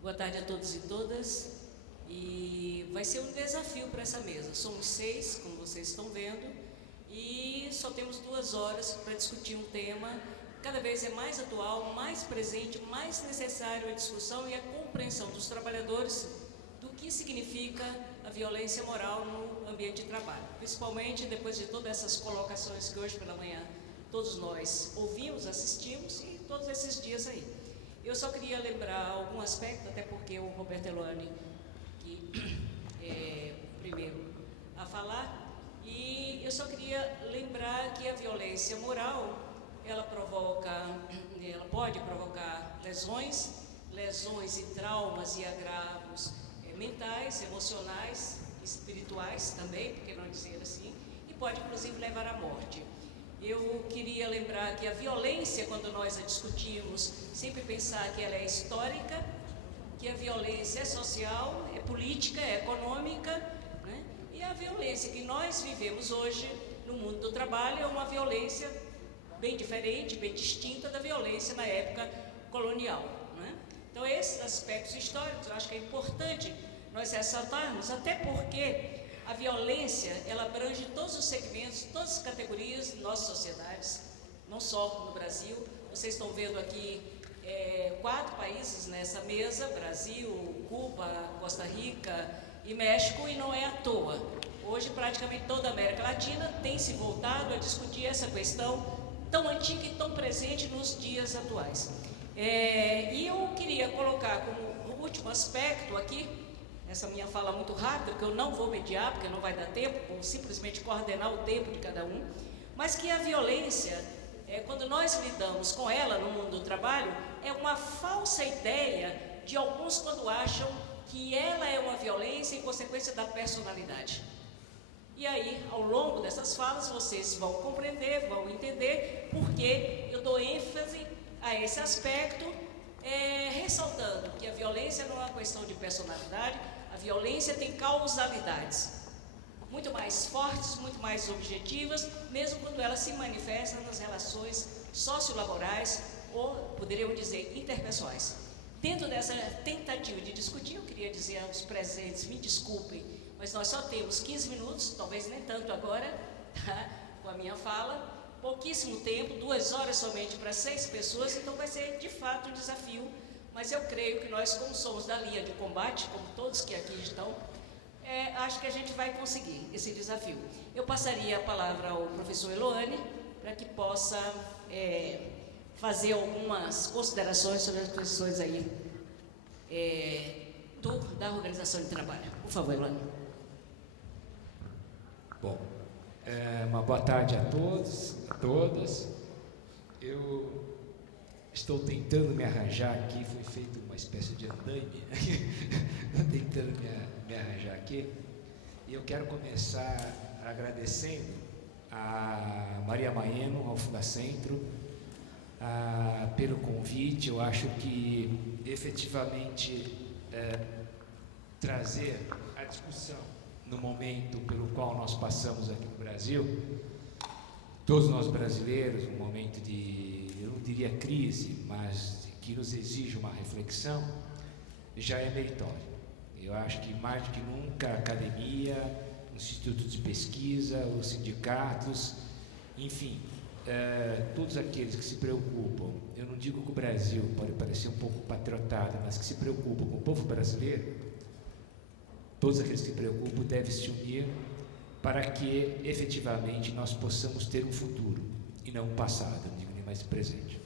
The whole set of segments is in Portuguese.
Boa tarde a todos e todas. E vai ser um desafio para essa mesa. Somos 6, como vocês estão vendo, e só temos 2 horas para discutir um tema cada vez é mais atual, mais presente, mais necessário a discussão e a compreensão dos trabalhadores do que significa a violência moral no ambiente de trabalho. Principalmente depois de todas essas colocações que hoje pela manhã todos nós ouvimos, assistimos e todos esses dias aí. Eu só queria lembrar algum aspecto, até porque o Roberto Eluane, que é o primeiro a falar, e eu só queria lembrar que a violência moral, ela pode provocar lesões e traumas e agravos mentais, emocionais, espirituais também, por que não dizer assim, e pode inclusive levar à morte. Eu queria lembrar que a violência, quando nós a discutimos, sempre pensar que ela é histórica, que a violência é social, é política, é econômica, né? E a violência que nós vivemos hoje no mundo do trabalho é uma violência bem diferente, bem distinta da violência na época colonial, né? Então, esses aspectos históricos, eu acho que é importante nós ressaltarmos, até porque a violência, ela abrange todos os segmentos, todas as categorias de nossas sociedades, não só no Brasil. Vocês estão vendo aqui 4 países nessa mesa: Brasil, Cuba, Costa Rica e México, e não é à toa. Hoje, praticamente toda a América Latina tem se voltado a discutir essa questão tão antiga e tão presente nos dias atuais. E eu queria colocar como último aspecto aqui, essa minha fala muito rápida, porque eu não vou mediar, porque não vai dar tempo, vou simplesmente coordenar o tempo de cada um, mas que a violência, quando nós lidamos com ela no mundo do trabalho, é uma falsa ideia de alguns quando acham que ela é uma violência em consequência da personalidade. E aí, ao longo dessas falas, vocês vão compreender, vão entender porque eu dou ênfase a esse aspecto, ressaltando que a violência não é uma questão de personalidade. A violência tem causalidades muito mais fortes, muito mais objetivas, mesmo quando ela se manifesta nas relações sociolaborais ou, poderíamos dizer, interpessoais. Dentro dessa tentativa de discutir, eu queria dizer aos presentes, me desculpem, mas nós só temos 15 minutos, talvez nem tanto agora, tá? Com a minha fala, pouquíssimo tempo, 2 horas somente para 6 pessoas, então vai ser de fato um desafio, mas eu creio que nós, como somos da linha de combate, como todos que aqui estão, acho que a gente vai conseguir esse desafio. Eu passaria a palavra ao professor Eluane, para que possa fazer algumas considerações sobre as questões aí da organização de trabalho. Por favor, Eluane. Bom, uma boa tarde a todos, a todas. Eu estou tentando me arranjar aqui, foi feito uma espécie de andaime, tentando me arranjar aqui. E eu quero começar agradecendo a Maria Maeno, ao Fundacentro, pelo convite. Eu acho que efetivamente trazer a discussão no momento pelo qual nós passamos aqui no Brasil, todos nós brasileiros, um momento de, eu não diria crise, mas que nos exige uma reflexão, já é meritório. Eu acho que mais do que nunca a academia, os institutos de pesquisa, os sindicatos, enfim, todos aqueles que se preocupam, eu não digo que o Brasil pode parecer um pouco patriotado, mas que se preocupam com o povo brasileiro, todos aqueles que se preocupam devem se unir para que efetivamente nós possamos ter um futuro e não um passado, não digo nem mais presente.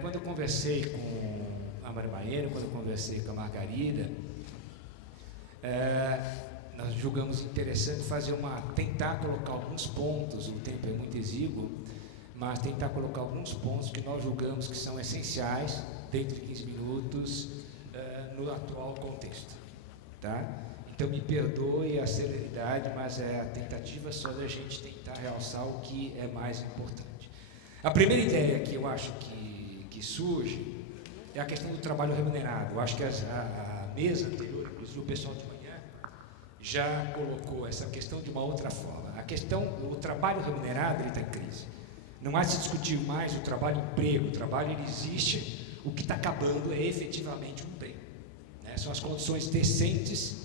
Quando eu conversei com a Maria Maeno, quando eu conversei com a Margarida, nós julgamos interessante tentar colocar alguns pontos, o tempo é muito exíguo, mas tentar colocar alguns pontos que nós julgamos que são essenciais, dentro de 15 minutos, no atual contexto, tá? Então me perdoe a celeridade, mas é a tentativa só da gente tentar realçar o que é mais importante. A primeira ideia que eu acho que surge é a questão do trabalho remunerado. Eu acho que a mesa anterior, inclusive o pessoal de manhã, já colocou essa questão de uma outra forma. A questão, o trabalho remunerado, ele está em crise. Não há de se discutir mais o trabalho emprego. O trabalho, ele existe o que está acabando é efetivamente o emprego. Né? São as condições decentes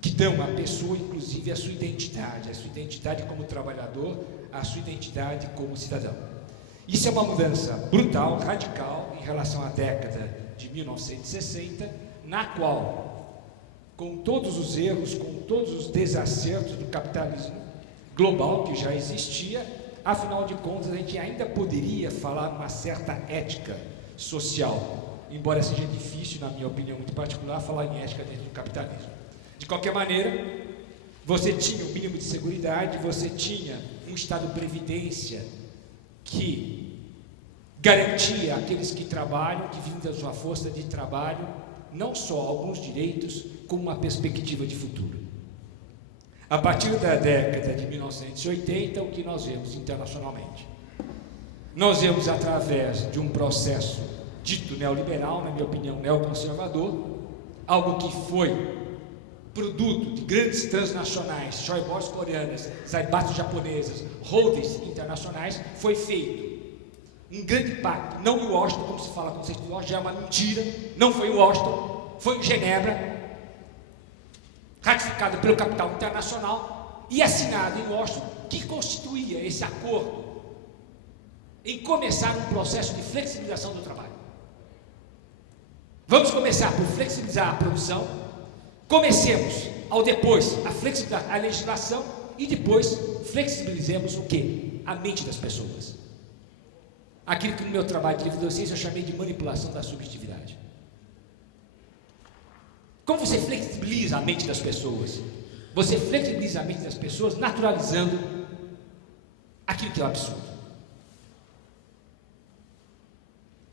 que dão à pessoa, inclusive, a sua identidade como trabalhador, a sua identidade como cidadão. Isso é uma mudança brutal, radical, em relação à década de 1960, na qual, com todos os erros, com todos os desacertos do capitalismo global que já existia, afinal de contas, a gente ainda poderia falar uma certa ética social, embora seja difícil, na minha opinião muito particular, falar em ética dentro do capitalismo. De qualquer maneira, você tinha um mínimo de seguridade, você tinha um estado de previdência que garantia àqueles que trabalham, que vivem da sua força de trabalho, não só alguns direitos, como uma perspectiva de futuro. A partir da década de 1980, o que nós vemos internacionalmente? Nós vemos através de um processo dito neoliberal, na minha opinião, neoconservador, algo que foi produto de grandes transnacionais, Shoibos coreanas, Zaibatsu japonesas, holdings internacionais, foi feito um grande pacto, não em Washington, como se fala, conceito de Washington, já é uma mentira, não foi em Washington, foi em Genebra, ratificado pelo capital internacional e assinado em Washington, que constituía esse acordo em começar um processo de flexibilização do trabalho. Vamos começar por flexibilizar a produção. Comecemos, ao depois, a flexibilizar a legislação e depois flexibilizemos o quê? A mente das pessoas. Aquilo que no meu trabalho de livre docência eu chamei de manipulação da subjetividade. Como você flexibiliza a mente das pessoas? Você flexibiliza a mente das pessoas naturalizando aquilo que é um absurdo.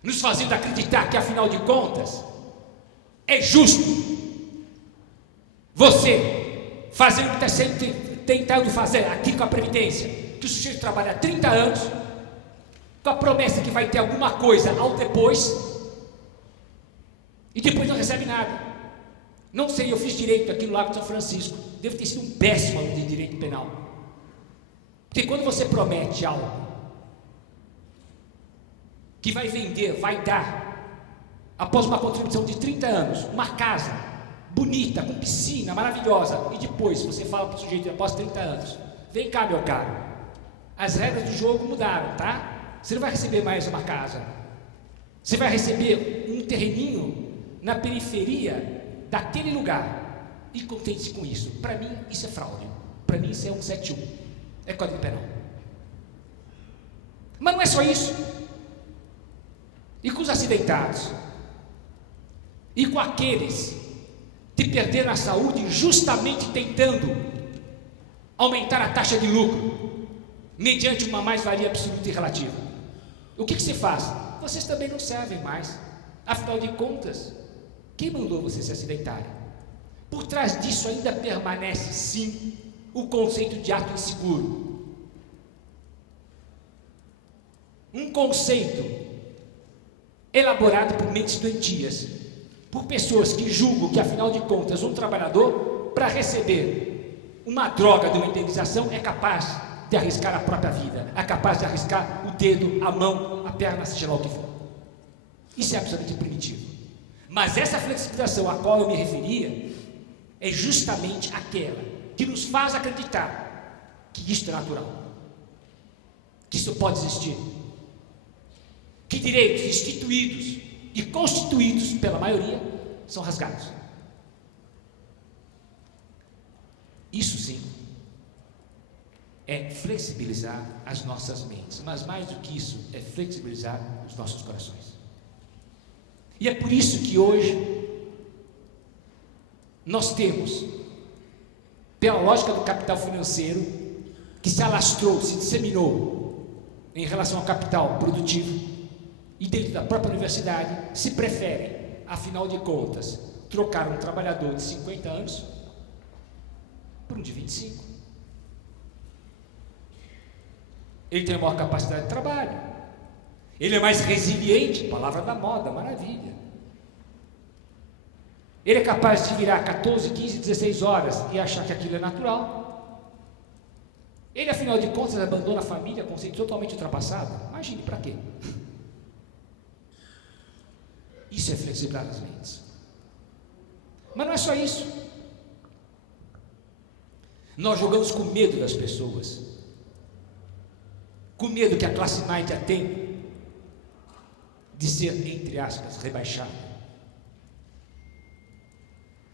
Nos fazendo acreditar que, afinal de contas, é justo você fazer o que está sempre tentando fazer aqui com a Previdência, que o sujeito trabalha 30 anos, com a promessa que vai ter alguma coisa ao depois, e depois não recebe nada. Não sei, eu fiz direito aqui no Lago de São Francisco, devo ter sido um péssimo aluno de direito penal, porque quando você promete algo que vai vender, vai dar, após uma contribuição de 30 anos, uma casa bonita, com piscina, maravilhosa, e depois você fala para o sujeito após 30 anos, vem cá meu caro, as regras do jogo mudaram, tá? Você não vai receber mais uma casa, você vai receber um terreninho na periferia daquele lugar, e contente-se com isso. Para mim isso é fraude, para mim isso é 171, é Código Penal. Mas não é só isso, e com os acidentados, e com aqueles que perderam a saúde justamente tentando aumentar a taxa de lucro mediante uma mais-valia absoluta e relativa. O que você faz? Vocês também não servem mais. Afinal de contas, quem mandou vocês se acidentarem? Por trás disso ainda permanece, sim, o conceito de ato inseguro. Um conceito elaborado por mentes doentias, por pessoas que julgam que, afinal de contas, um trabalhador, para receber uma droga de uma indenização, é capaz de arriscar a própria vida, é capaz de arriscar o dedo, a mão, a perna, seja lá o que for. Isso é absolutamente primitivo. Mas essa flexibilização a qual eu me referia é justamente aquela que nos faz acreditar que isto é natural, que isso pode existir, que direitos instituídos e constituídos pela maioria são rasgados. Isso sim é flexibilizar as nossas mentes, mas mais do que isso é flexibilizar os nossos corações. E é por isso que hoje nós temos, pela lógica do capital financeiro que se alastrou, se disseminou em relação ao capital produtivo, e dentro da própria universidade, se prefere, afinal de contas, trocar um trabalhador de 50 anos por um de 25. Ele tem maior capacidade de trabalho, ele é mais resiliente, palavra da moda, maravilha. Ele é capaz de virar 14, 15, 16 horas e achar que aquilo é natural. Ele, afinal de contas, abandona a família, conceito totalmente ultrapassado. Imagine, para quê? Isso é flexibilizar as mentes. Mas não é só isso. Nós jogamos com medo das pessoas, com medo que a classe média tem de ser, entre aspas, rebaixada.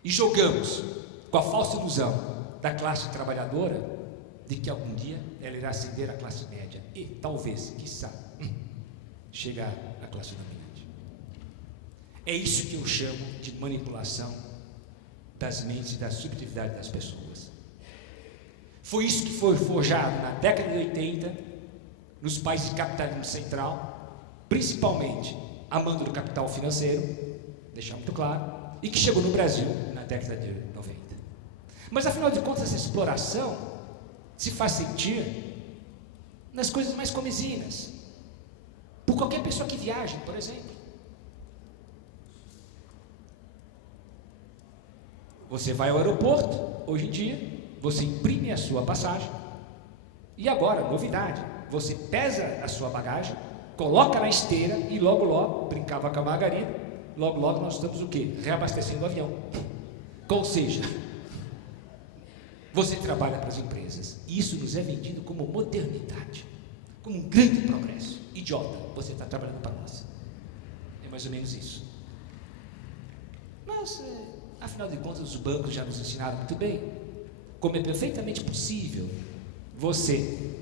E jogamos com a falsa ilusão da classe trabalhadora de que algum dia ela irá ascender à classe média e talvez, quiçá, chegar à classe dominante. É isso que eu chamo de manipulação das mentes e da subjetividade das pessoas. Foi isso que foi forjado na década de 80 nos países de capitalismo central, principalmente a mando do capital financeiro, deixar muito claro, e que chegou no Brasil na década de 90. Mas afinal de contas, essa exploração se faz sentir nas coisas mais comezinhas, por qualquer pessoa que viaje, por exemplo. Você vai ao aeroporto, hoje em dia, você imprime a sua passagem, e agora, novidade, você pesa a sua bagagem, coloca na esteira e logo, brincava com a Margarida, logo nós estamos o quê? Reabastecendo o avião. Ou seja, você trabalha para as empresas, e isso nos é vendido como modernidade, como um grande progresso. Idiota, você está trabalhando para nós. É mais ou menos isso. Mas, afinal de contas, os bancos já nos ensinaram muito bem como é perfeitamente possível você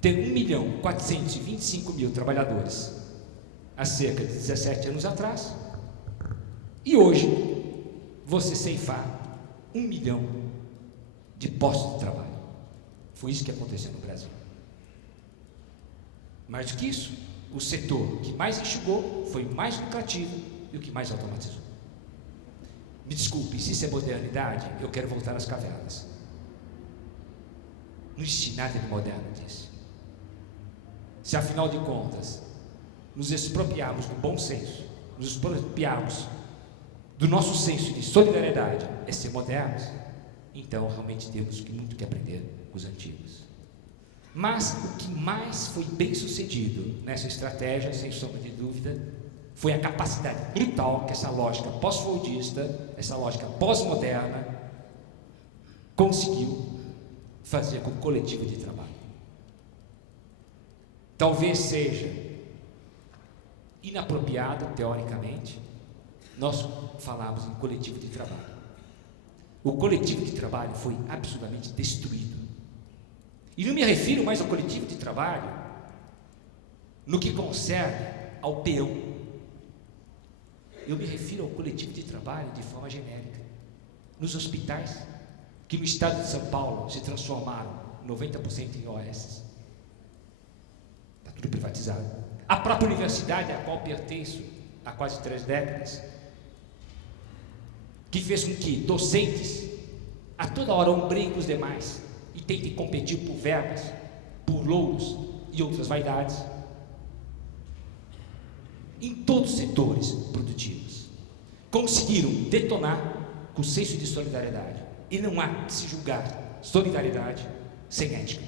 ter 1.425.000 trabalhadores há cerca de 17 anos atrás, e hoje você ceifar 1 milhão de postos de trabalho. Foi isso que aconteceu no Brasil. Mais do que isso, o setor que mais enxugou foi mais lucrativo e o que mais automatizou. Me desculpe, se isso é modernidade, eu quero voltar às cavernas. Não existe nada de moderno disso. Se afinal de contas nos expropriarmos do bom senso, nos expropriarmos do nosso senso de solidariedade é ser modernos, então realmente temos muito que aprender com os antigos. Mas o que mais foi bem sucedido nessa estratégia, sem sombra de dúvida, foi a capacidade brutal que essa lógica pós-fordista, essa lógica pós-moderna, conseguiu fazer com o coletivo de trabalho. Talvez seja inapropriado, teoricamente, nós falarmos em coletivo de trabalho. O coletivo de trabalho foi absolutamente destruído. E não me refiro mais ao coletivo de trabalho no que concerne ao peão. Eu me refiro ao coletivo de trabalho de forma genérica. Nos hospitais, que no estado de São Paulo se transformaram 90% em OS. Está tudo privatizado. A própria universidade, a qual pertenço há quase 3 décadas, que fez com que docentes a toda hora ombreiem com os demais e tentem competir por verbas, por louros e outras vaidades, em todos os setores produtivos, conseguiram detonar com o senso de solidariedade. E não há de se julgar solidariedade sem ética.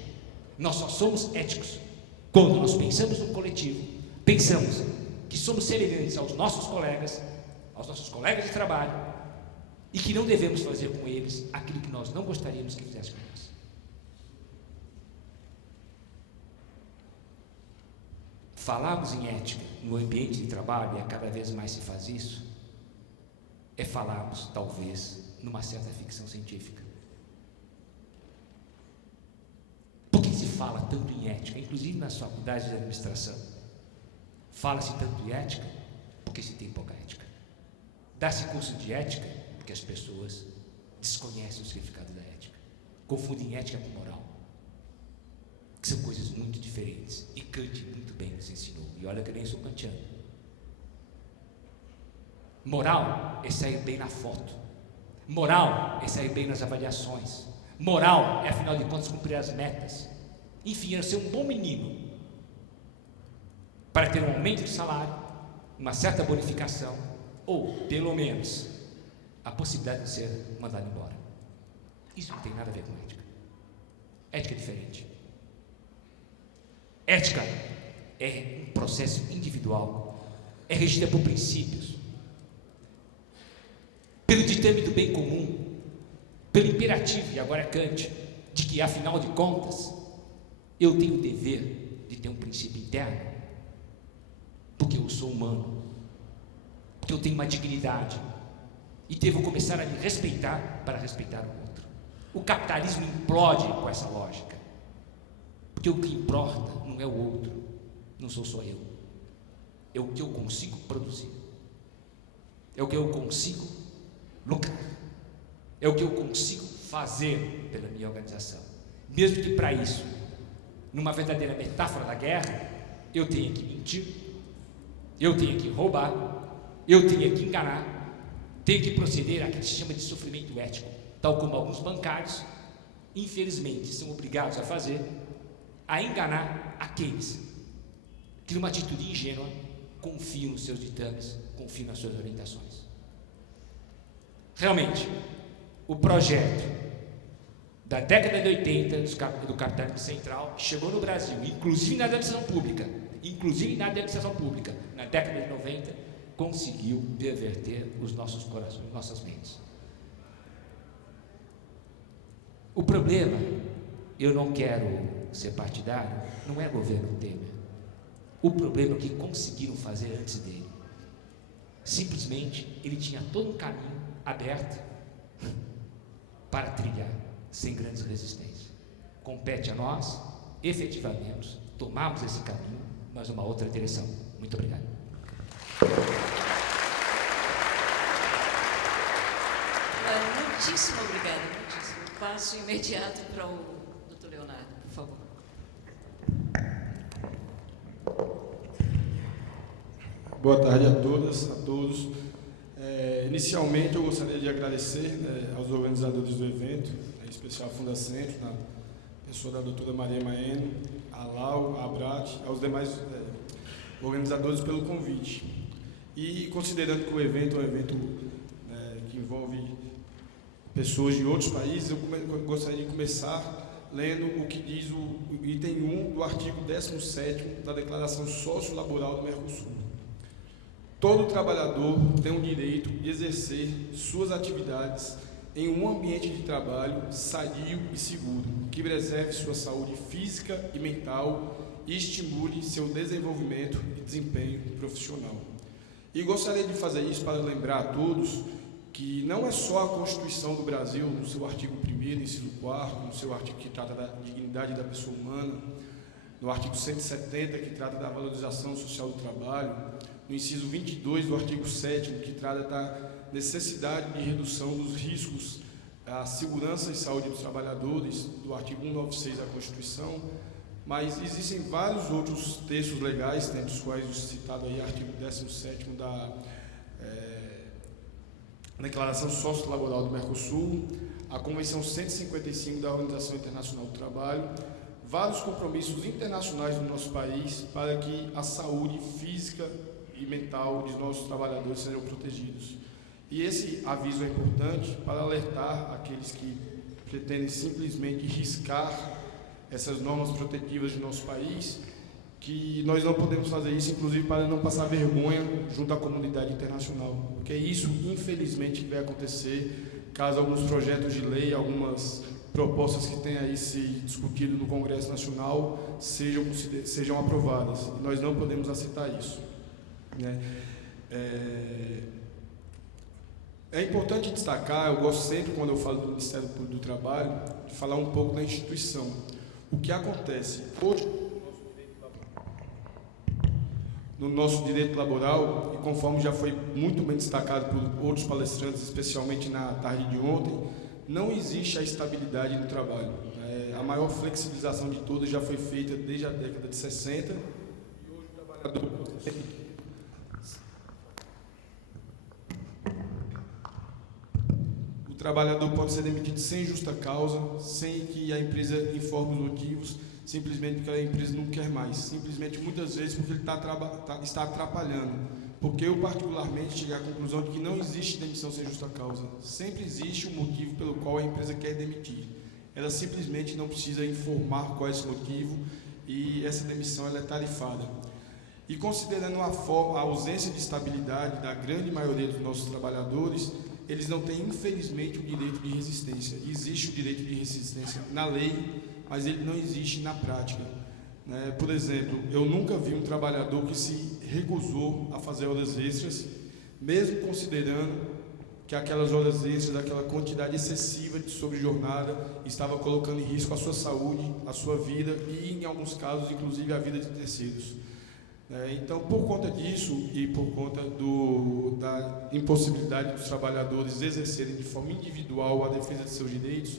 Nós só somos éticos quando nós pensamos no coletivo, pensamos que somos semelhantes aos nossos colegas de trabalho, e que não devemos fazer com eles aquilo que nós não gostaríamos que fizessem com nós. Falarmos em ética no ambiente de trabalho, e cada vez mais se faz isso, é falarmos, talvez, numa certa ficção científica. Por que se fala tanto em ética? Inclusive nas faculdades de administração. Fala-se tanto em ética porque se tem pouca ética. Dá-se curso de ética porque as pessoas desconhecem o significado da ética. Confundem ética com moral, que são coisas muito diferentes. E Kant muito bem nos ensinou. E olha que eu nem sou kantiano. Moral é sair bem na foto. Moral é sair bem nas avaliações. Moral é, afinal de contas, cumprir as metas. Enfim, é ser um bom menino para ter um aumento de salário, uma certa bonificação, ou, pelo menos, a possibilidade de ser mandado embora. Isso não tem nada a ver com ética. Ética é diferente. Ética é um processo individual, é regida por princípios, pelo ditame do bem comum, pelo imperativo, e agora Kant, de que, afinal de contas, eu tenho o dever de ter um princípio interno, porque eu sou humano, porque eu tenho uma dignidade, e devo começar a me respeitar para respeitar o outro. O capitalismo implode com essa lógica, porque o que importa não é o outro, não sou só eu, é o que eu consigo produzir, é o que eu consigo lucrar, é o que eu consigo fazer pela minha organização, mesmo que para isso, numa verdadeira metáfora da guerra, eu tenha que mentir, eu tenha que roubar, eu tenha que enganar, tenho que proceder àquilo que se chama de sofrimento ético, tal como alguns bancários, infelizmente, são obrigados a fazer, a enganar aqueles que, numa atitude ingênua, confiam nos seus ditames, confiam nas suas orientações. Realmente, o projeto da década de 80 do capitalismo central chegou no Brasil, inclusive na administração pública, na década de 90, conseguiu perverter os nossos corações, nossas mentes. O problema, eu não quero ser partidário, não é governo Temer. O problema é o que conseguiram fazer antes dele. Simplesmente, ele tinha todo um caminho aberto para trilhar, sem grandes resistências. Compete a nós, efetivamente, tomarmos esse caminho, mas uma outra direção. Muito obrigado. Muitíssimo obrigada. Muitíssimo. Passo imediato para o Dr. Leonardo, por favor. Boa tarde a todas, a todos. Inicialmente, eu gostaria de agradecer aos organizadores do evento, em especial a Fundacentro, na pessoa da doutora Maria Maeno, a Lau, a Abrat, aos demais organizadores pelo convite. E considerando que o evento é um evento que envolve pessoas de outros países, eu gostaria de começar lendo o que diz o item 1 do artigo 17º da Declaração Sociolaboral do Mercosul. Todo trabalhador tem o direito de exercer suas atividades em um ambiente de trabalho sadio e seguro, que preserve sua saúde física e mental e estimule seu desenvolvimento e desempenho profissional. E gostaria de fazer isso para lembrar a todos que não é só a Constituição do Brasil, no seu artigo 1º, inciso 4º, no seu artigo que trata da dignidade da pessoa humana, no artigo 170, que trata da valorização social do trabalho, no inciso 22 do artigo 7º, que trata da necessidade de redução dos riscos à segurança e saúde dos trabalhadores, do artigo 196 da Constituição, mas existem vários outros textos legais, dentre os quais o citado aí, artigo 17º da Declaração Sociolaboral do Mercosul, a Convenção 155 da Organização Internacional do Trabalho, vários compromissos internacionais do nosso país para que a saúde física e mental dos nossos trabalhadores sejam protegidos. E esse aviso é importante para alertar aqueles que pretendem simplesmente riscar essas normas protetivas de nosso país, que nós não podemos fazer isso, inclusive para não passar vergonha junto à comunidade internacional, porque é isso, infelizmente, que vai acontecer caso alguns projetos de lei, algumas propostas que têm aí se discutido no Congresso Nacional sejam aprovadas. Nós não podemos aceitar isso, né? É importante destacar, eu gosto sempre, quando eu falo do Ministério Público do Trabalho, de falar um pouco da instituição. O que acontece hoje no nosso direito laboral, e conforme já foi muito bem destacado por outros palestrantes, especialmente na tarde de ontem, não existe a estabilidade no trabalho. A maior flexibilização de todas já foi feita desde a década de 60, e hoje o trabalhador pode ser demitido sem justa causa, sem que a empresa informe os motivos, simplesmente porque a empresa não quer mais, simplesmente muitas vezes porque ele está atrapalhando. Porque eu particularmente cheguei à conclusão de que não existe demissão sem justa causa. Sempre existe um motivo pelo qual a empresa quer demitir. Ela simplesmente não precisa informar qual é esse motivo, e essa demissão ela é tarifada. E considerando a ausência de estabilidade da grande maioria dos nossos trabalhadores, eles não têm, infelizmente, o direito de resistência. Existe o direito de resistência na lei, mas ele não existe na prática. Por exemplo, eu nunca vi um trabalhador que se recusou a fazer horas extras, mesmo considerando que aquelas horas extras, aquela quantidade excessiva de sobrejornada, estava colocando em risco a sua saúde, a sua vida e, em alguns casos, inclusive a vida de terceiros. Então, por conta disso e por conta da impossibilidade dos trabalhadores exercerem de forma individual a defesa de seus direitos,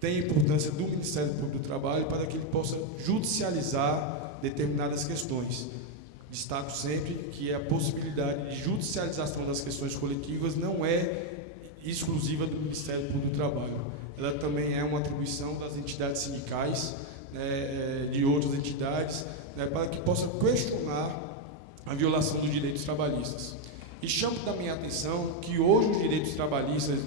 tem a importância do Ministério Público do Trabalho para que ele possa judicializar determinadas questões. Destaco sempre que a possibilidade de judicialização das questões coletivas não é exclusiva do Ministério Público do Trabalho. Ela também é uma atribuição das entidades sindicais, de outras entidades, para que possa questionar a violação dos direitos trabalhistas. E chamo da minha atenção que hoje os direitos trabalhistas,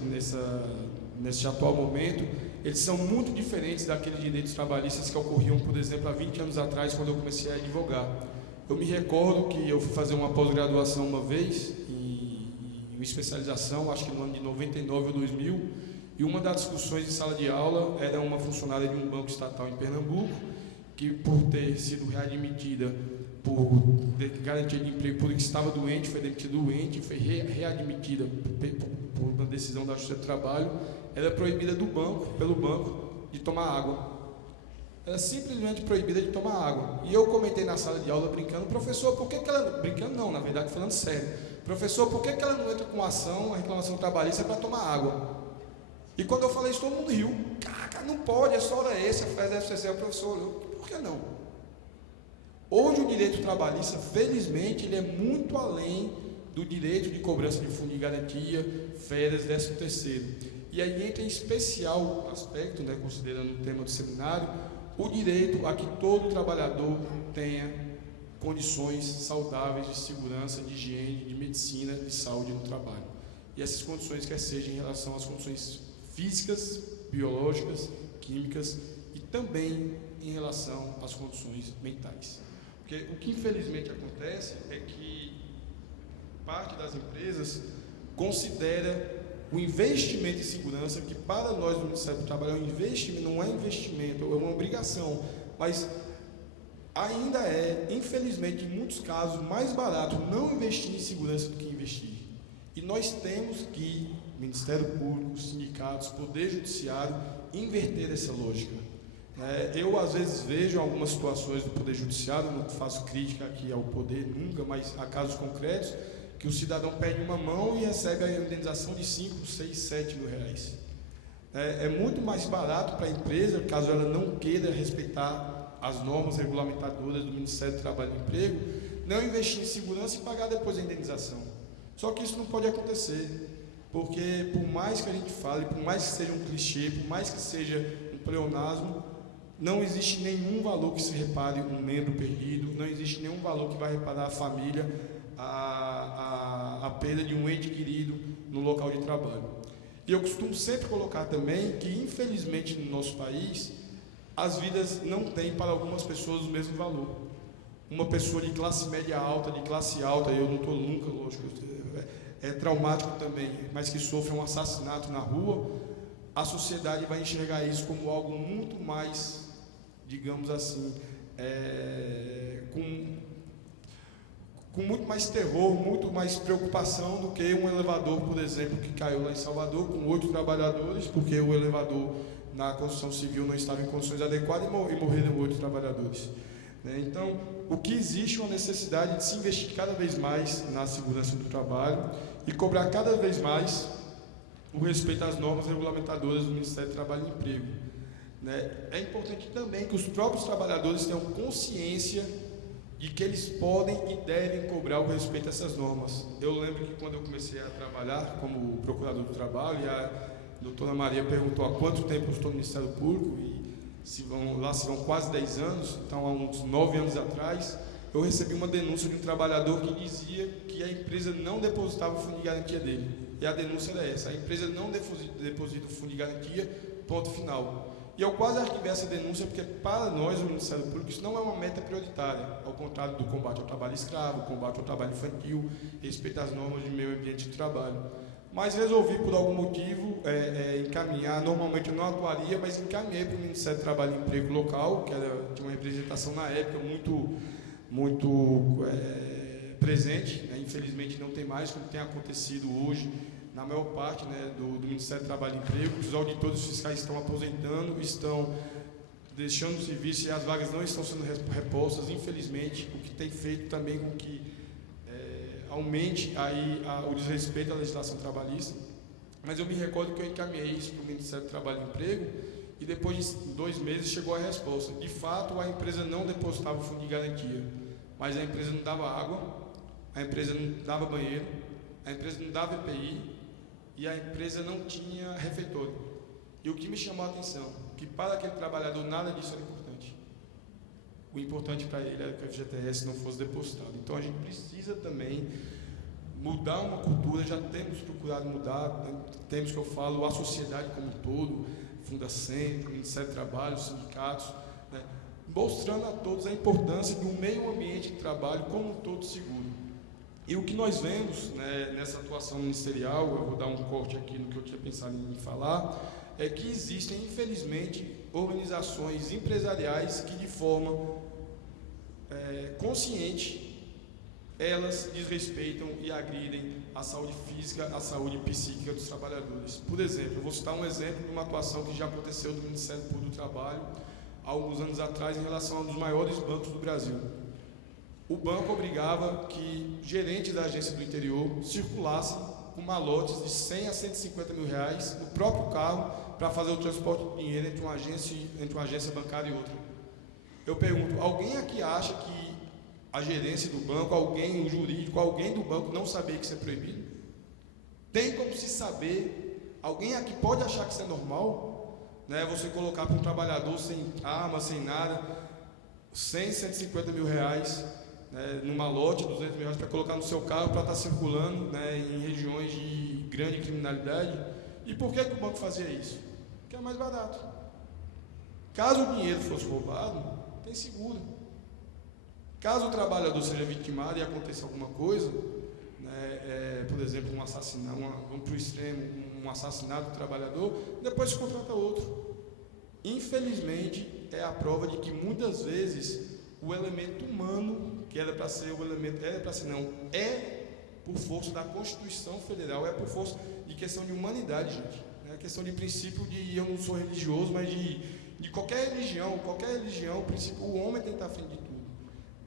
nesse atual momento, eles são muito diferentes daqueles direitos trabalhistas que ocorriam, por exemplo, há 20 anos atrás, quando eu comecei a advogar. Eu me recordo que eu fui fazer uma pós-graduação uma vez, em especialização, acho que no ano de 99 ou 2000, e uma das discussões em sala de aula era uma funcionária de um banco estatal em Pernambuco, que por ter sido readmitida por garantia de emprego, porque estava doente, foi demitida doente, foi readmitida por uma decisão da Justiça do Trabalho, era proibida pelo banco, de tomar água. Era simplesmente proibida de tomar água. E eu comentei na sala de aula brincando, professor, por que ela... Brincando não, na verdade, falando sério. Professor, por que ela não entra com ação, a reclamação trabalhista, para tomar água? E quando eu falei isso, todo mundo riu. Caraca, não pode, é só hora extra, faz FCC, o professor olhou. Por que não? Hoje o direito trabalhista, felizmente, ele é muito além do direito de cobrança de fundo de garantia, férias, 13º. E aí entra em especial aspecto, considerando o tema do seminário, o direito a que todo trabalhador tenha condições saudáveis de segurança, de higiene, de medicina, de saúde no trabalho. E essas condições quer seja em relação às condições físicas, biológicas, químicas e também em relação às condições mentais. Porque o que infelizmente acontece é que parte das empresas considera o investimento em segurança, que para nós do Ministério do Trabalho é um investimento, não é investimento, é uma obrigação, mas ainda é, infelizmente, em muitos casos, mais barato não investir em segurança do que investir. E nós temos que, Ministério Público, sindicatos, Poder Judiciário, inverter essa lógica. Eu, às vezes, vejo algumas situações do Poder Judiciário, não faço crítica aqui ao Poder nunca, mas há casos concretos, que o cidadão pede uma mão e recebe a indenização de 5, 6, 7 mil reais. É muito mais barato para a empresa, caso ela não queira respeitar as normas regulamentadoras do Ministério do Trabalho e Emprego, não investir em segurança e pagar depois a indenização. Só que isso não pode acontecer, porque por mais que a gente fale, por mais que seja um clichê, por mais que seja um pleonasmo, não existe nenhum valor que se repare um membro perdido, não existe nenhum valor que vai reparar a família, a perda de um ente querido no local de trabalho. E eu costumo sempre colocar também que, infelizmente, no nosso país, as vidas não têm para algumas pessoas o mesmo valor. Uma pessoa de classe média alta, de classe alta, eu não estou nunca, lógico, é traumático também, mas que sofre um assassinato na rua, a sociedade vai enxergar isso como algo muito mais, digamos assim, com muito mais terror, muito mais preocupação do que um elevador, por exemplo, que caiu lá em Salvador com 8 trabalhadores, porque o elevador na construção civil não estava em condições adequadas e morreram 8 trabalhadores. Então, o que existe é uma necessidade de se investir cada vez mais na segurança do trabalho e cobrar cada vez mais o respeito às normas regulamentadoras do Ministério do Trabalho e Emprego. É importante também que os próprios trabalhadores tenham consciência de que eles podem e devem cobrar o respeito a essas normas. Eu lembro que quando eu comecei a trabalhar como procurador do trabalho, e a doutora Maria perguntou há quanto tempo eu estou no Ministério Público, e se vão quase 10 anos, então há uns 9 anos atrás, eu recebi uma denúncia de um trabalhador que dizia que a empresa não depositava o fundo de garantia dele. E a denúncia era essa: a empresa não deposita o fundo de garantia, ponto final. E eu quase arquivei essa denúncia porque, para nós, o Ministério Público, isso não é uma meta prioritária, ao contrário do combate ao trabalho escravo, combate ao trabalho infantil, respeito às normas de meio ambiente de trabalho. Mas resolvi, por algum motivo, encaminhar. Normalmente eu não atuaria, mas encaminhei para o Ministério do Trabalho e Emprego local, que tinha uma representação na época muito presente, né? Infelizmente não tem mais, como tem acontecido hoje, na maior parte, né, do Ministério do Trabalho e Emprego. Os auditores fiscais estão aposentando, estão deixando o serviço e as vagas não estão sendo repostas, infelizmente, o que tem feito também com que aumente aí o desrespeito à legislação trabalhista. Mas eu me recordo que eu encaminhei isso para o Ministério do Trabalho e Emprego e depois de 2 meses chegou a resposta. De fato, a empresa não depositava o fundo de garantia, mas a empresa não dava água, a empresa não dava banheiro, a empresa não dava EPI e a empresa não tinha refeitório. E o que me chamou a atenção, que para aquele trabalhador nada disso era importante. O importante para ele era que o FGTS não fosse depositado. Então a gente precisa também mudar uma cultura, já temos procurado mudar, temos, que eu falo, a sociedade como um todo, Fundacentro, Ministério do Trabalho, sindicatos, né, mostrando a todos a importância do meio ambiente de trabalho como um todo seguro. E o que nós vemos, né, nessa atuação ministerial, eu vou dar um corte aqui no que eu tinha pensado em falar, é que existem, infelizmente, organizações empresariais que, de forma consciente, elas desrespeitam e agridem a saúde física, a saúde psíquica dos trabalhadores. Por exemplo, eu vou citar um exemplo de uma atuação que já aconteceu do Ministério Público do Trabalho há alguns anos atrás em relação a um dos maiores bancos do Brasil. O banco obrigava que gerentes da agência do interior circulassem com malotes de 100 a 150 mil reais no próprio carro para fazer o transporte de dinheiro entre uma agência bancária e outra. Eu pergunto, alguém aqui acha que a gerência do banco, alguém, um jurídico, alguém do banco não sabia que isso é proibido? Tem como se saber? Alguém aqui pode achar que isso é normal? Né? Você colocar para um trabalhador sem arma, sem nada, 100, 150 mil reais, né, numa lote, 200 mil reais para colocar no seu carro para estar circulando, né, em regiões de grande criminalidade. E por que o banco fazia isso? Porque é mais barato. Caso o dinheiro fosse roubado, tem seguro. Caso o trabalhador seja vitimado e aconteça alguma coisa, né, por exemplo, um assassinato, vamos para o extremo, um assassinato do trabalhador, depois se contrata outro. Infelizmente, é a prova de que muitas vezes o elemento humano, que era para ser o elemento, é por força da Constituição Federal, é por força de questão de humanidade, gente. É questão de princípio de, eu não sou religioso, mas de qualquer religião, o princípio, o homem tem que estar à frente de tudo.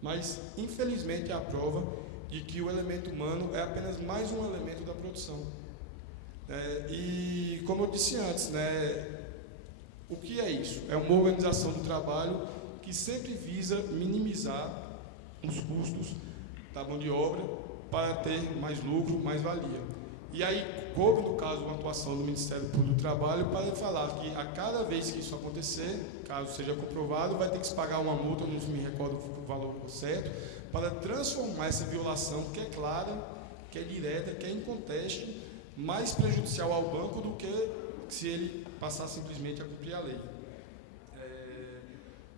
Mas, infelizmente, é a prova de que o elemento humano é apenas mais um elemento da produção. E, como eu disse antes, né, o que é isso? É uma organização do trabalho que sempre visa minimizar os custos da mão de obra para ter mais lucro, mais valia. E aí, coube, no caso, uma atuação do Ministério Público do Trabalho para falar que a cada vez que isso acontecer, caso seja comprovado, vai ter que se pagar uma multa, não me recordo o valor certo, para transformar essa violação, que é clara, que é direta, que é inconteste, mais prejudicial ao banco do que se ele passar simplesmente a cumprir a lei.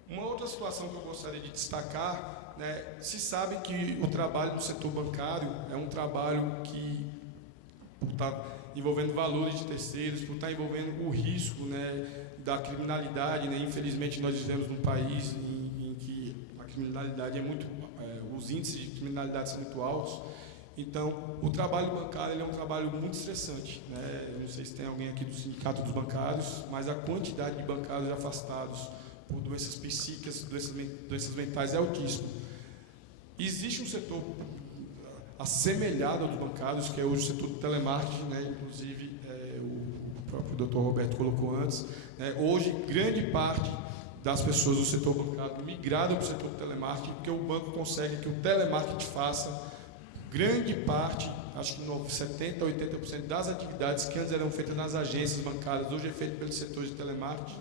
Uma outra situação que eu gostaria de destacar, né, se sabe que o trabalho no setor bancário é um trabalho que, por estar envolvendo valores de terceiros, por estar envolvendo o risco, né, da criminalidade, né, infelizmente nós vivemos num país em que a criminalidade é muito, os índices de criminalidade são muito altos. Então, o trabalho bancário ele é um trabalho muito estressante, né? Eu não sei se tem alguém aqui do Sindicato dos Bancários, mas a quantidade de bancários afastados por doenças psíquicas, doenças mentais é altíssima. Existe um setor assemelhado aos bancários, que é hoje o setor do telemarketing, né? Inclusive o próprio Dr. Roberto colocou antes, né? Hoje, grande parte das pessoas do setor bancário migraram para o setor do telemarketing, porque o banco consegue que o telemarketing faça grande parte, acho que 70% a 80% das atividades que antes eram feitas nas agências bancárias, hoje é feito pelos setores de telemarketing.